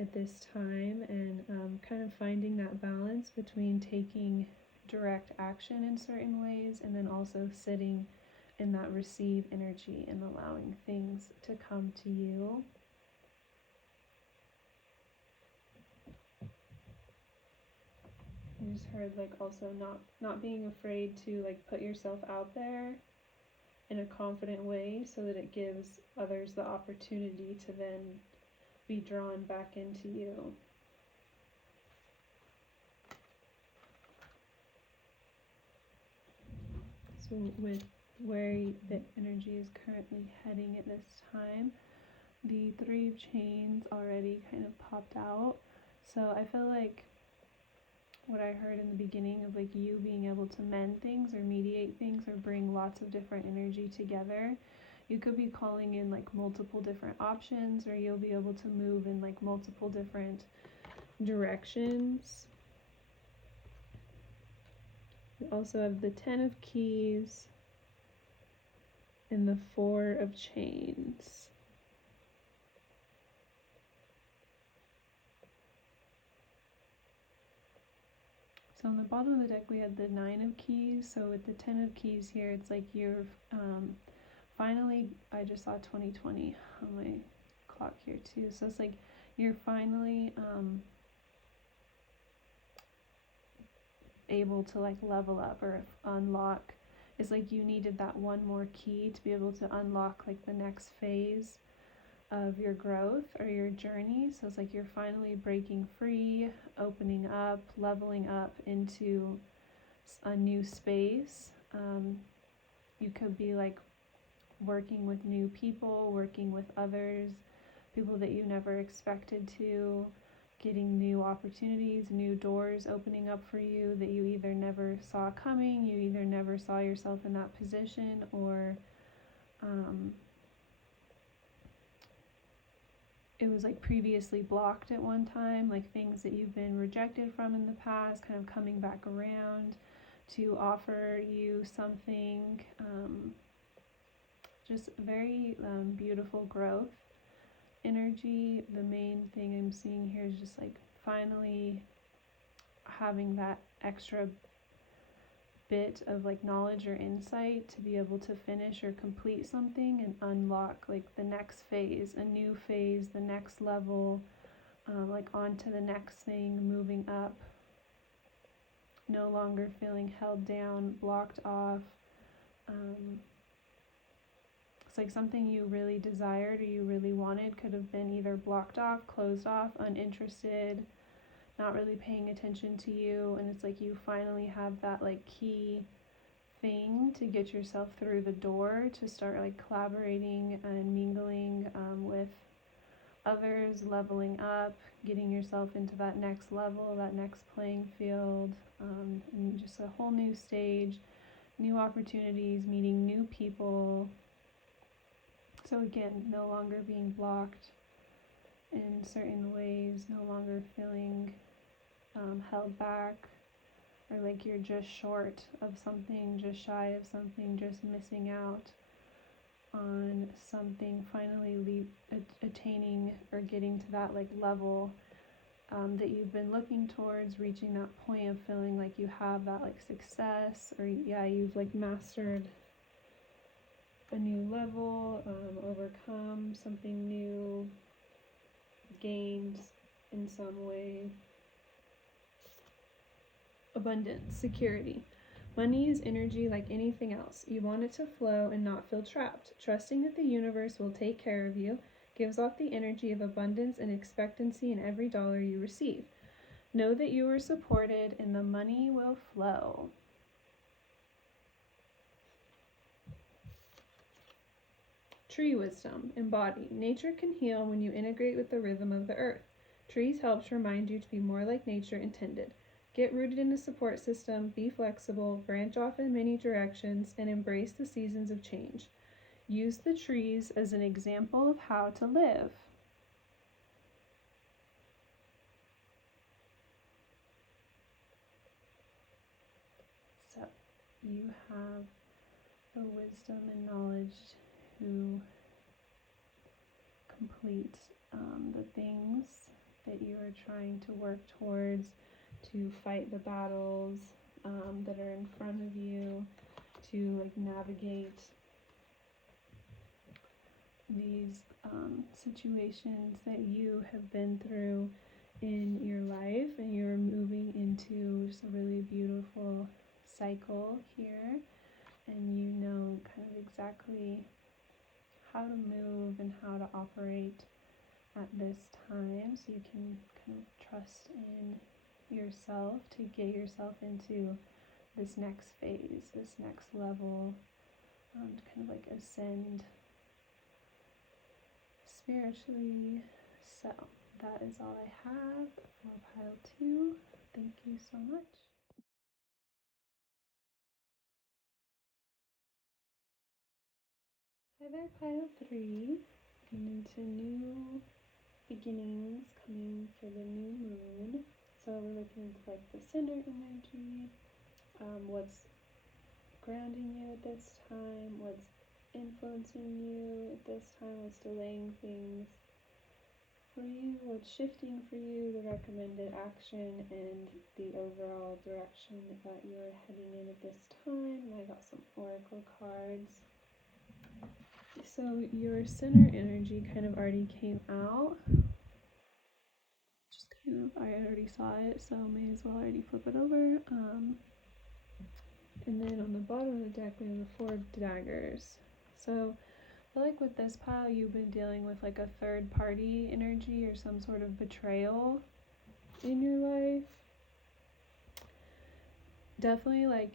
at this time, and kind of finding that balance between taking direct action in certain ways and then also sitting in that receive energy and allowing things to come to you. I just heard like also not being afraid to like put yourself out there in a confident way so that it gives others the opportunity to then be drawn back into you. So with where the energy is currently heading at this time, the Three of Chains already kind of popped out. So I feel like what I heard in the beginning of like you being able to mend things or mediate things or bring lots of different energy together, you could be calling in like multiple different options, or you'll be able to move in like multiple different directions. We also have the 10 of Keys and the 4 of Chains. So on the bottom of the deck we had the 9 of Keys. So with the 10 of Keys here, it's like you're finally, I just saw 2020 on my clock here too. So it's like you're finally able to like level up or unlock. It's like you needed that one more key to be able to unlock like the next phase of your growth or your journey. So it's like you're finally breaking free, opening up, leveling up into a new space. You could be like working with new people, working with others, people that you never expected to, getting new opportunities, new doors opening up for you that you either never saw coming, you either never saw yourself in that position, or it was like previously blocked at one time, like things that you've been rejected from in the past kind of coming back around to offer you something. Just very beautiful growth energy. The main thing I'm seeing here is just like finally having that extra bit of like knowledge or insight to be able to finish or complete something and unlock like the next phase, a new phase, the next level, like on to the next thing, moving up, no longer feeling held down, blocked off. It's like something you really desired or you really wanted could have been either blocked off, closed off, uninterested, not really paying attention to you, and it's like you finally have that like key thing to get yourself through the door to start like collaborating and mingling with others, leveling up, getting yourself into that next level, that next playing field, and just a whole new stage, new opportunities, meeting new people. So again, no longer being blocked in certain ways, no longer feeling held back, or like you're just short of something, just shy of something, just missing out on something, finally attaining or getting to that like level that you've been looking towards, reaching that point of feeling like you have that like success, or you've like mastered a new level, overcome something new, gained in some way. Abundance, security. Money is energy like anything else. You want it to flow and not feel trapped. Trusting that the universe will take care of you gives off the energy of abundance and expectancy in every dollar you receive. Know that you are supported and the money will flow. Tree wisdom. Embody. Nature can heal when you integrate with the rhythm of the earth. Trees helps remind you to be more like nature intended. Get rooted in a support system, be flexible, branch off in many directions, and embrace the seasons of change. Use the trees as an example of how to live. So you have the wisdom and knowledge to complete the things that you are trying to work towards, to fight the battles that are in front of you, to like navigate these situations that you have been through in your life, and you're moving into just a really beautiful cycle here. and you know kind of exactly how to move and how to operate at this time, so you can kind of trust in yourself to get yourself into this next phase, this next level, to kind of like ascend spiritually. So that is all I have for pile 2. Thank you so much. Hi there, pile 3. Getting into new beginnings coming for the new moon. So we're looking into like the center energy, what's grounding you at this time, what's influencing you at this time, what's delaying things for you, what's shifting for you, the recommended action, and the overall direction that you're heading in at this time. And I got some oracle cards. So your center energy kind of already came out. Just kind of, I already saw it, so may as well already flip it over. And then on the bottom of the deck, we have the 4 of daggers. So I feel like with this pile, you've been dealing with like a third party energy or some sort of betrayal in your life. Definitely, like,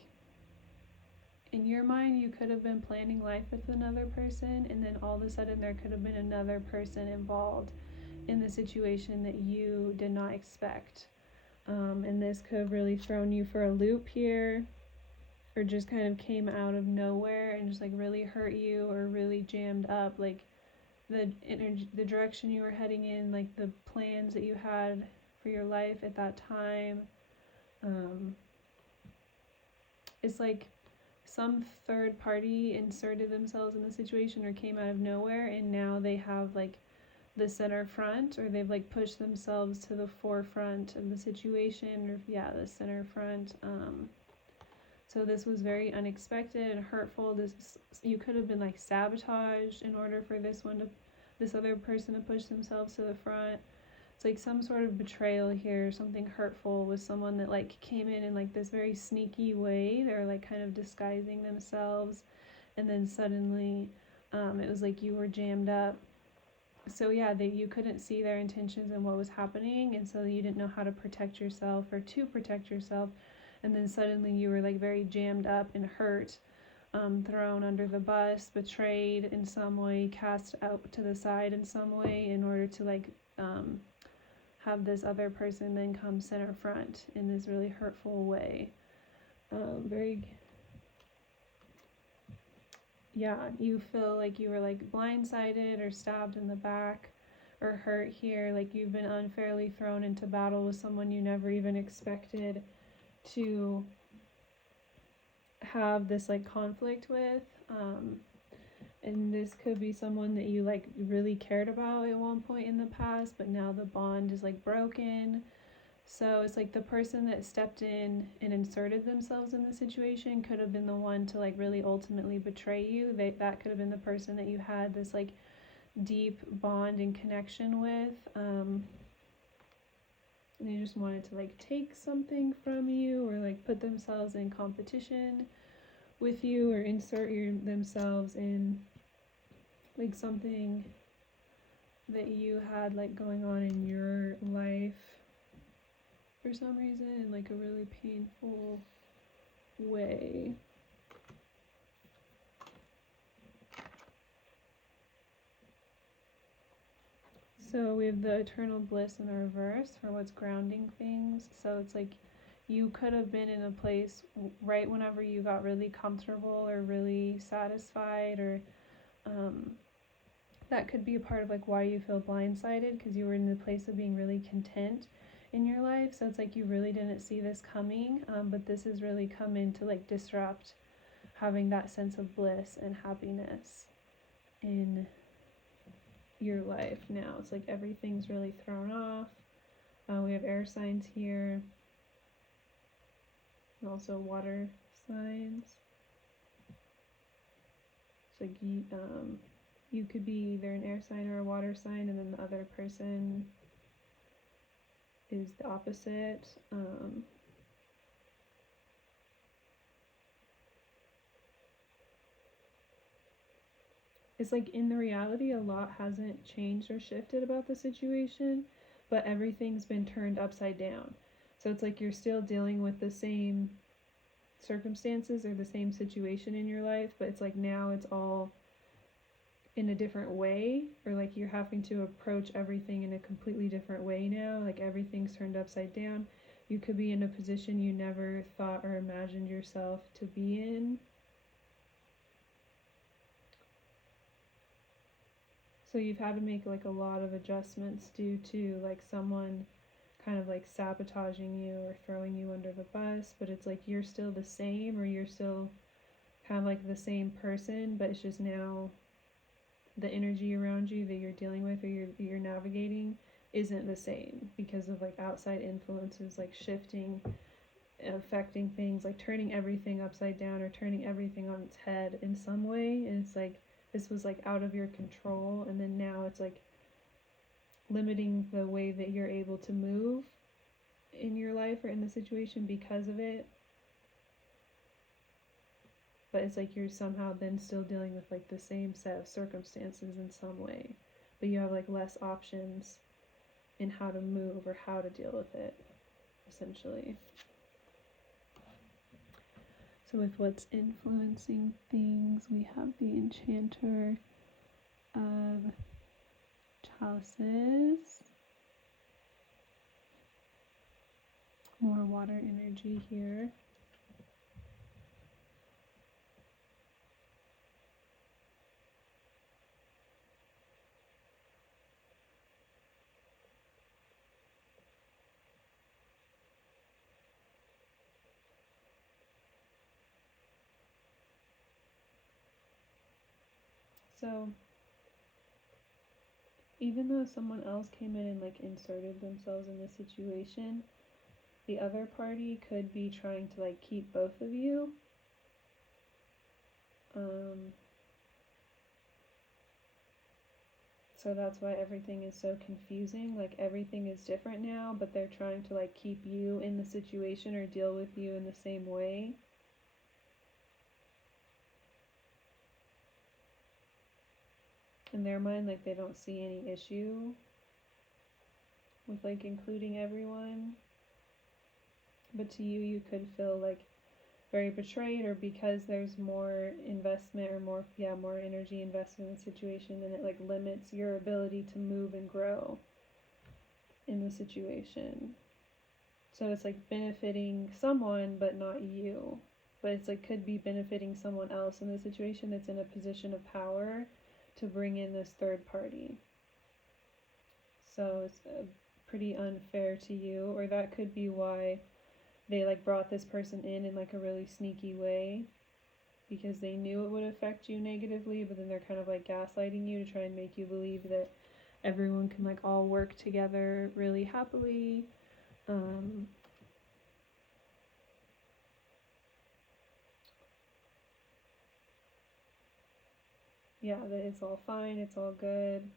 in your mind, you could have been planning life with another person, and then all of a sudden there could have been another person involved in the situation that you did not expect. And this could have really thrown you for a loop here, or just kind of came out of nowhere and just like really hurt you or really jammed up like the energy, the direction you were heading in, like the plans that you had for your life at that time. It's like some third party inserted themselves in the situation or came out of nowhere, and now they have like the center front, or they've like pushed themselves to the forefront of the situation, or the center front. So this was very unexpected and hurtful. You could have been like sabotaged in order for this other person to push themselves to the front. It's like some sort of betrayal here, something hurtful with someone that like came in like this very sneaky way. They're like kind of disguising themselves, and then suddenly it was like you were jammed up. So you couldn't see their intentions and what was happening, and so you didn't know how to protect yourself or to protect yourself. And then suddenly you were like very jammed up and hurt, thrown under the bus, betrayed in some way, cast out to the side in some way in order to like have this other person then come center front in this really hurtful way. You feel like you were like blindsided or stabbed in the back or hurt here, like you've been unfairly thrown into battle with someone you never even expected to have this like conflict with, and this could be someone that you like really cared about at one point in the past, but now the bond is like broken. So it's like the person that stepped in and inserted themselves in the situation could have been the one to like really ultimately betray you. That could have been the person that you had this like deep bond and connection with, and they just wanted to like take something from you, or like put themselves in competition with you, or insert themselves in like something that you had like going on in your life for some reason in like a really painful way. So we have the eternal bliss in the reverse for what's grounding things. So it's like you could have been in a place right whenever you got really comfortable or really satisfied, or that could be a part of like why you feel blindsided, because you were in the place of being really content in your life. So it's like you really didn't see this coming, but this has really come in to like disrupt having that sense of bliss and happiness in your life now. It's like everything's really thrown off. We have air signs here, and also water signs. It's like you could be either an air sign or a water sign, and then the other person is the opposite. it's like in the reality, a lot hasn't changed or shifted about the situation, but everything's been turned upside down. So it's like you're still dealing with the same circumstances or the same situation in your life, but it's like now it's all in a different way, or like you're having to approach everything in a completely different way now. Like everything's turned upside down. You could be in a position you never thought or imagined yourself to be in. So you've had to make like a lot of adjustments due to like someone kind of like sabotaging you or throwing you under the bus, but it's like you're still the same, or you're still kind of like the same person, but it's just now the energy around you that you're dealing with or you're navigating isn't the same because of like outside influences like shifting, affecting things, like turning everything upside down or turning everything on its head in some way. And it's like this was like out of your control, and then now it's like limiting the way that you're able to move in your life or in the situation because of it. But it's like you're somehow then still dealing with like the same set of circumstances in some way, but you have like less options in how to move or how to deal with it, essentially. So with what's influencing things, we have the Enchanter of Chalices. More water energy here. So even though someone else came in and like inserted themselves in the situation, the other party could be trying to like keep both of you. So that's why everything is so confusing. Like everything is different now, but they're trying to like keep you in the situation or deal with you in the same way. In their mind, like they don't see any issue with like including everyone. But to you, you could feel like very betrayed, or because there's more investment or more energy invested in the situation, and it like limits your ability to move and grow in the situation. So it's like benefiting someone but not you, but it's like could be benefiting someone else in the situation that's in a position of power to bring in this third party. So it's pretty unfair to you, or that could be why they like brought this person in like a really sneaky way, because they knew it would affect you negatively, but then they're kind of like gaslighting you to try and make you believe that everyone can like all work together really happily. Yeah, that it's all fine, it's all good.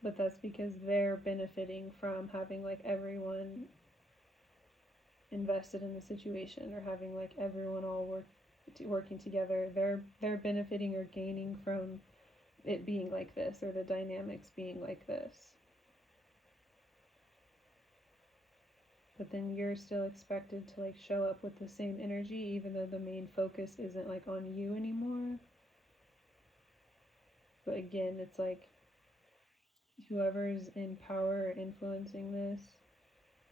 But that's because they're benefiting from having like everyone invested in the situation, or having like everyone all working together. They're benefiting or gaining from it being like this, or the dynamics being like this. But then you're still expected to like show up with the same energy, even though the main focus isn't like on you anymore. But again, it's like whoever's in power or influencing this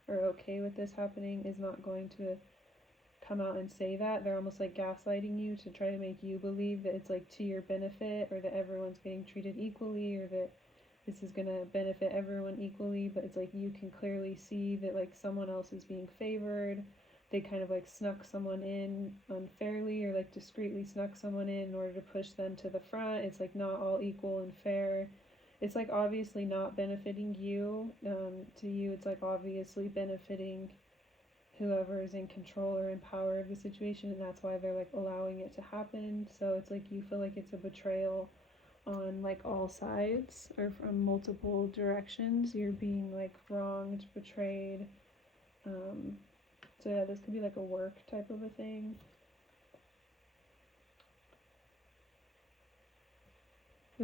or okay with this happening is not going to come out and say that. They're almost like gaslighting you to try to make you believe that it's like to your benefit, or that everyone's getting treated equally, or that this is going to benefit everyone equally. But it's like you can clearly see that like someone else is being favored. They kind of like snuck someone in unfairly, or like discreetly snuck someone in order to push them to the front. It's like not all equal and fair. It's like obviously not benefiting you. To you, it's like obviously benefiting whoever is in control or in power of the situation, and that's why they're like allowing it to happen. So it's like you feel like it's a betrayal on like all sides, or from multiple directions. You're being like wronged, betrayed. So yeah, this could be like a work type of a thing.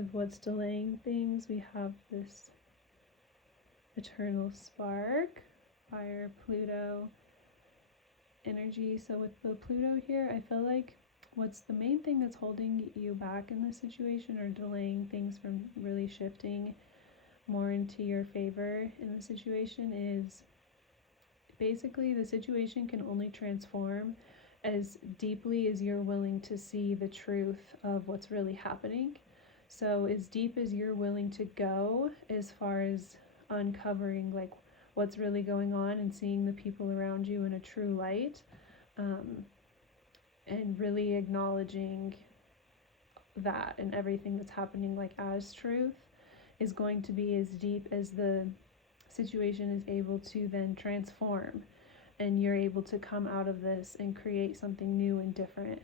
with what's delaying things, we have this eternal spark, fire, Pluto energy. So with the Pluto here, I feel like what's the main thing that's holding you back in this situation or delaying things from really shifting more into your favor in the situation is basically the situation can only transform as deeply as you're willing to see the truth of what's really happening. So as deep as you're willing to go as far as uncovering like what's really going on and seeing the people around you in a true light, and really acknowledging that and everything that's happening like as truth is going to be as deep as the situation is able to then transform, and you're able to come out of this and create something new and different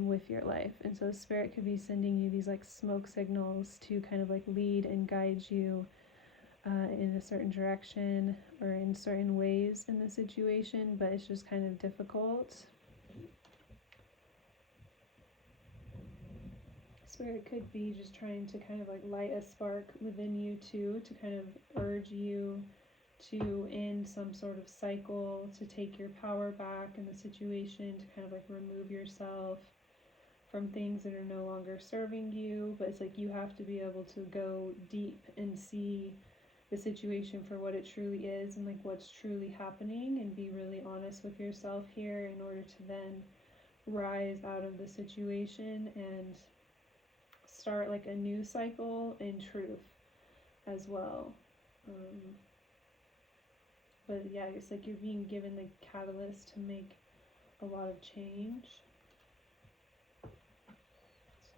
with your life. And so the spirit could be sending you these like smoke signals to kind of like lead and guide you in a certain direction or in certain ways in the situation, but it's just kind of difficult. Spirit could be just trying to kind of like light a spark within you too, to kind of urge you to end some sort of cycle, to take your power back in the situation, to kind of like remove yourself from things that are no longer serving you. But it's like you have to be able to go deep and see the situation for what it truly is and like what's truly happening, and be really honest with yourself here in order to then rise out of the situation and start like a new cycle in truth as well. But yeah, it's like you're being given the catalyst to make a lot of change. So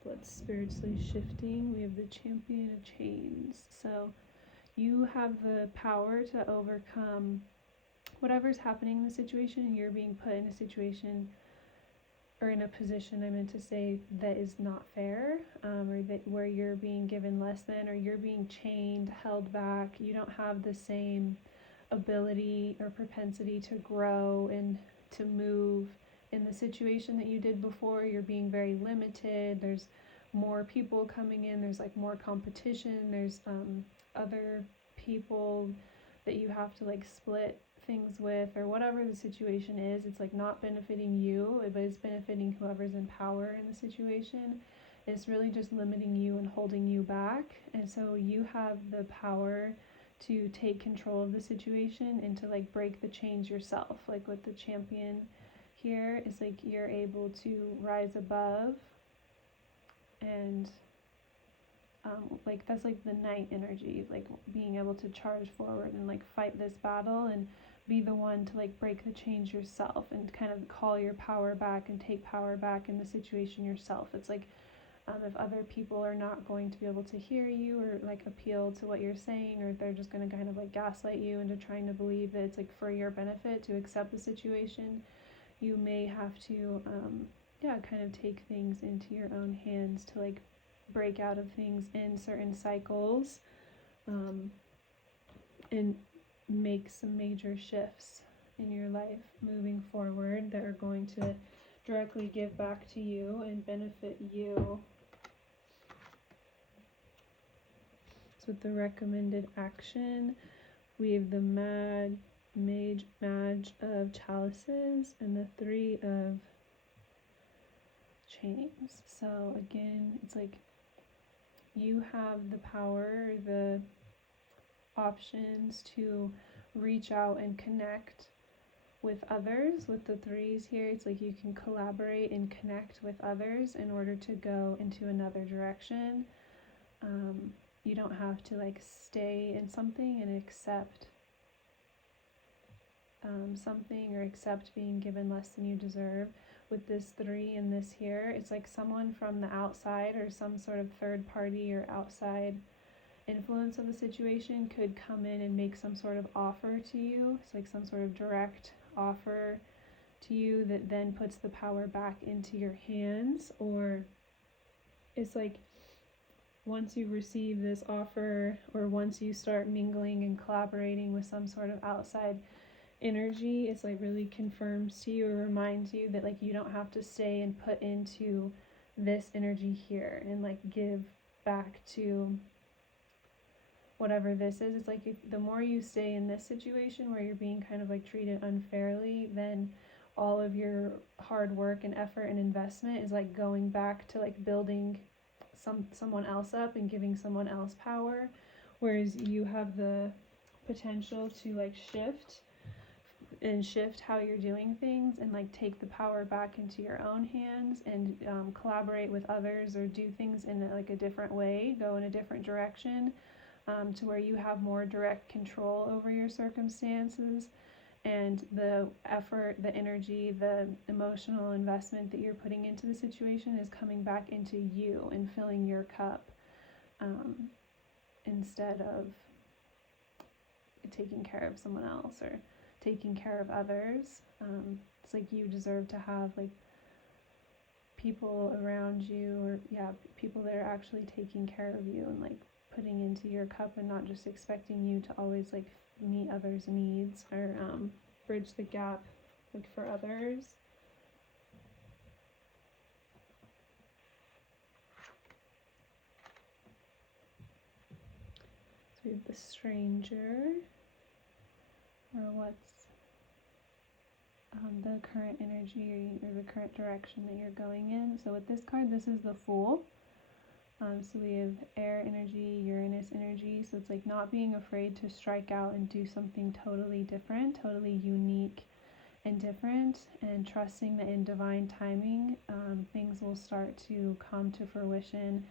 what's spiritually shifting? We have the Champion of Chains. So you have the power to overcome whatever's happening in the situation, and you're being put in a situation or in a position, I meant to say, that is not fair, or that where you're being given less than, or you're being chained, held back. You don't have the same ability or propensity to grow and to move in the situation that you did before. You're being very limited. There's more people coming in. There's like more competition. There's other people that you have to like split things with, or whatever the situation is. It's like not benefiting you, but it's benefiting whoever's in power in the situation. It's really just limiting you and holding you back. And so you have the power to take control of the situation and to like break the chains yourself. Like with the Champion here, it's like you're able to rise above, and like that's like the knight energy, like being able to charge forward and like fight this battle and be the one to like break the chains yourself and kind of call your power back and take power back in the situation yourself. It's like if other people are not going to be able to hear you or like appeal to what you're saying, or they're just going to kind of like gaslight you into trying to believe that it's like for your benefit to accept the situation, you may have to kind of take things into your own hands to like break out of things in certain cycles, and make some major shifts in your life moving forward that are going to directly give back to you and benefit you. So with the recommended action, we have the Mage of Chalices and the Three of Chains. So again, it's like you have the power, the options to reach out and connect with others. With the threes here, it's like you can collaborate and connect with others in order to go into another direction. You don't have to like stay in something and accept something, or accept being given less than you deserve. With this three and this here, it's like someone from the outside or some sort of third party or outside influence of the situation could come in and make some sort of offer to you. It's like some sort of direct offer to you that then puts the power back into your hands. Or it's like once you receive this offer, or once you start mingling and collaborating with some sort of outside energy, it's like really confirms to you or reminds you that like you don't have to stay and put into this energy here and like give back to whatever this is. It's like if the more you stay in this situation where you're being kind of like treated unfairly, then all of your hard work and effort and investment is like going back to like building someone else up and giving someone else power, whereas you have the potential to like shift how you're doing things and like take the power back into your own hands and collaborate with others or do things in like a different way, go in a different direction, to where you have more direct control over your circumstances, and the effort, the energy, the emotional investment that you're putting into the situation is coming back into you and filling your cup, instead of taking care of someone else or taking care of others. It's like you deserve to have like people around you, or people that are actually taking care of you and like putting into your cup and not just expecting you to always like meet others' needs or bridge the gap like for others. So we have the stranger, or what's the current energy or the current direction that you're going in. So with this card, this is the Fool. So we have air energy, Uranus energy. So it's like not being afraid to strike out and do something totally different, totally unique and different, and trusting that in divine timing, things will start to come to fruition.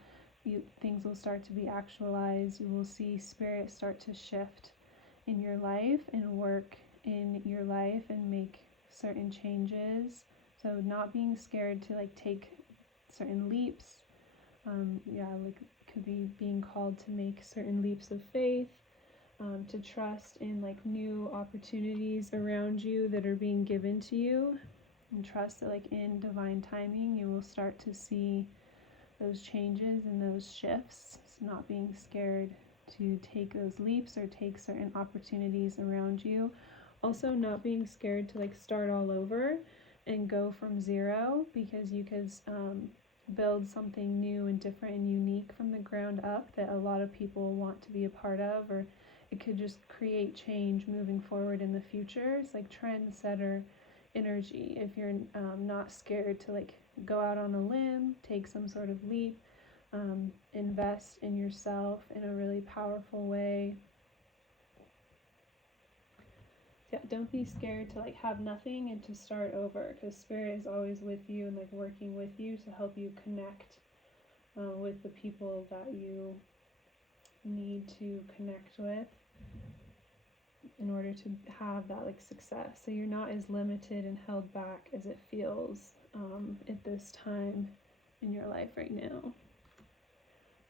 Things will start to be actualized. You will see spirit start to shift in your life and work in your life and make certain changes. So not being scared to like take certain leaps. Like could be being called to make certain leaps of faith, to trust in like new opportunities around you that are being given to you, and trust that like in divine timing you will start to see those changes and those shifts. So not being scared to take those leaps or take certain opportunities around you. Also not being scared to like start all over and go from zero, because you could build something new and different and unique from the ground up that a lot of people want to be a part of, or it could just create change moving forward in the future. It's like trendsetter energy. If you're not scared to like go out on a limb, take some sort of leap, invest in yourself in a really powerful way. Don't be scared to like have nothing and to start over, because spirit is always with you and like working with you to help you connect with the people that you need to connect with in order to have that like success. So you're not as limited and held back as it feels at this time in your life right now.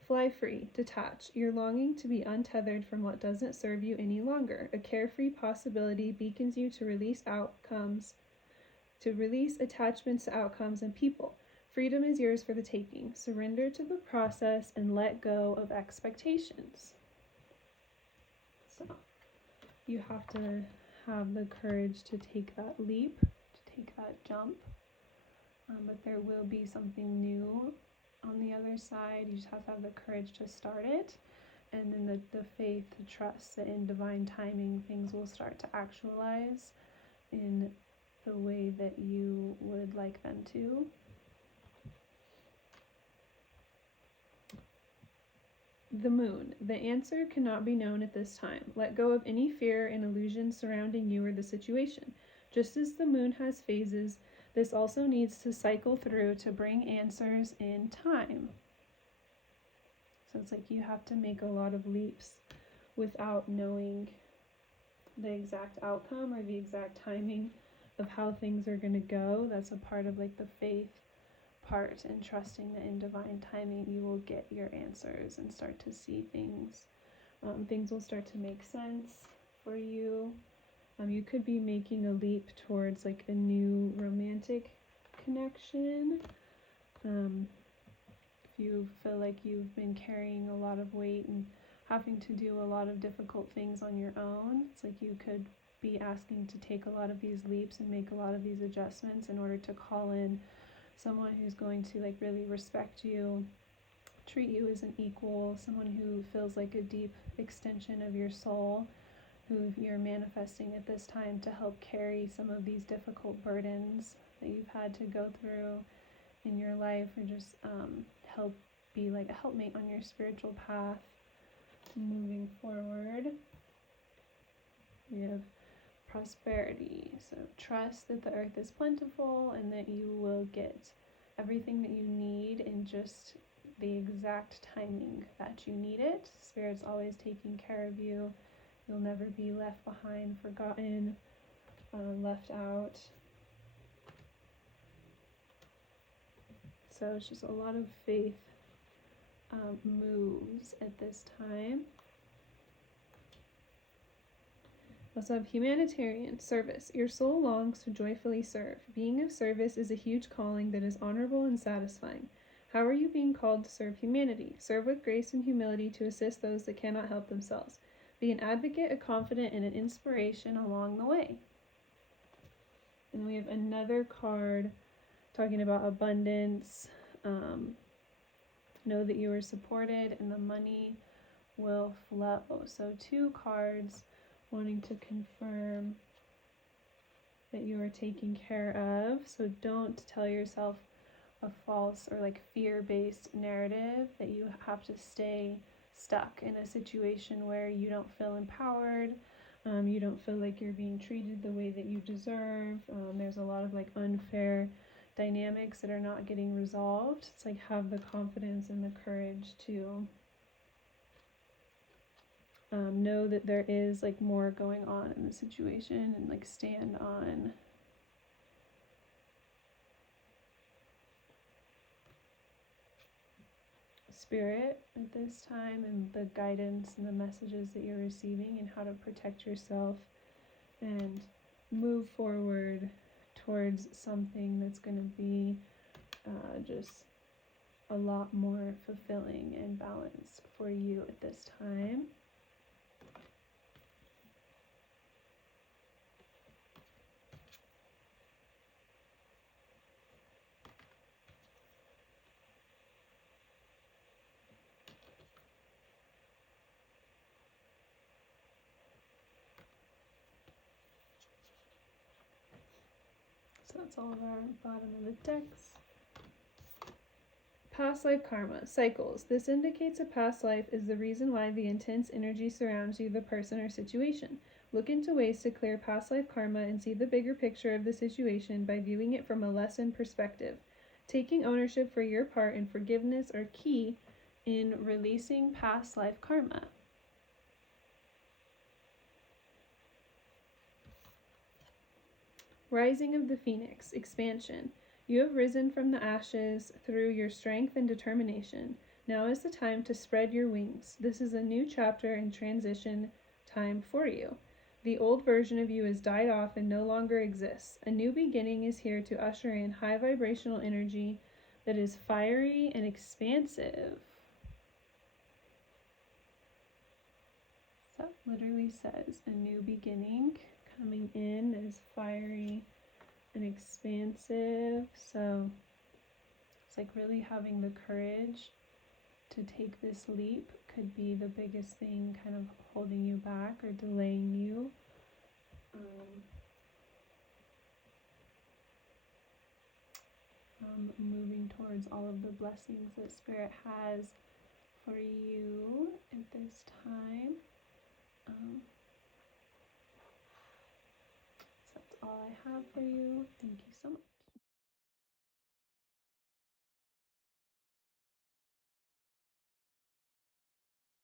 Fly free, detach. You're longing to be untethered from what doesn't serve you any longer. A carefree possibility beacons you to release attachments to outcomes and people. Freedom is yours for the taking. Surrender to the process and let go of expectations. So you have to have the courage to take that leap, to take that jump, but there will be something new on the other side. You just have to have the courage to start it, and then the faith to trust that in divine timing things will start to actualize in the way that you would like them to. The Moon. The answer cannot be known at this time. Let go of any fear and illusion surrounding you or the situation. Just as the moon has phases, this also needs to cycle through to bring answers in time. So it's like you have to make a lot of leaps without knowing the exact outcome or the exact timing of how things are going to go. That's a part of like the faith part, and trusting that in divine timing you will get your answers and start to see things. Things will start to make sense for you. You could be making a leap towards like a new romantic connection. If you feel like you've been carrying a lot of weight and having to do a lot of difficult things on your own, it's like you could be asking to take a lot of these leaps and make a lot of these adjustments in order to call in someone who's going to like really respect you treat you as an equal, someone who feels like a deep extension of your soul, who you're manifesting at this time to help carry some of these difficult burdens that you've had to go through in your life, or just help be like a helpmate on your spiritual path moving forward. We have prosperity, so trust that the earth is plentiful and that you will get everything that you need in just the exact timing that you need it. Spirit's always taking care of you. You'll never be left behind, forgotten, left out. So it's just a lot of faith moves at this time. Also have humanitarian service. Your soul longs to joyfully serve. Being of service is a huge calling that is honorable and satisfying. How are you being called to serve humanity? Serve with grace and humility to assist those that cannot help themselves. Be an advocate, a confidant, and an inspiration along the way. And we have another card talking about abundance. Know that you are supported and the money will flow. So 2 cards wanting to confirm that you are taken care of. So don't tell yourself a false or like fear-based narrative that you have to stay stuck in a situation where you don't feel empowered, you don't feel like you're being treated the way that you deserve. There's a lot of like unfair dynamics that are not getting resolved. It's like have the confidence and the courage to know that there is like more going on in the situation, and like stand on spirit at this time and the guidance and the messages that you're receiving, and how to protect yourself and move forward towards something that's going to be just a lot more fulfilling and balanced for you at this time. So that's all of our bottom of the decks. Past life karma, cycles. This indicates a past life is the reason why the intense energy surrounds you, the person or situation. Look into ways to clear past life karma and see the bigger picture of the situation by viewing it from a lesson perspective. Taking ownership for your part and forgiveness are key in releasing past life karma. Rising of the Phoenix, expansion. You have risen from the ashes through your strength and determination. Now is the time to spread your wings. This is a new chapter and transition time for you. The old version of you has died off and no longer exists. A new beginning is here to usher in high vibrational energy that is fiery and expansive. So that literally says a new beginning coming in that is fiery and expansive. So it's like really having the courage to take this leap could be the biggest thing kind of holding you back or delaying you. Moving towards all of the blessings that Spirit has for you at this time. So that's all I have for you. Thank you so much.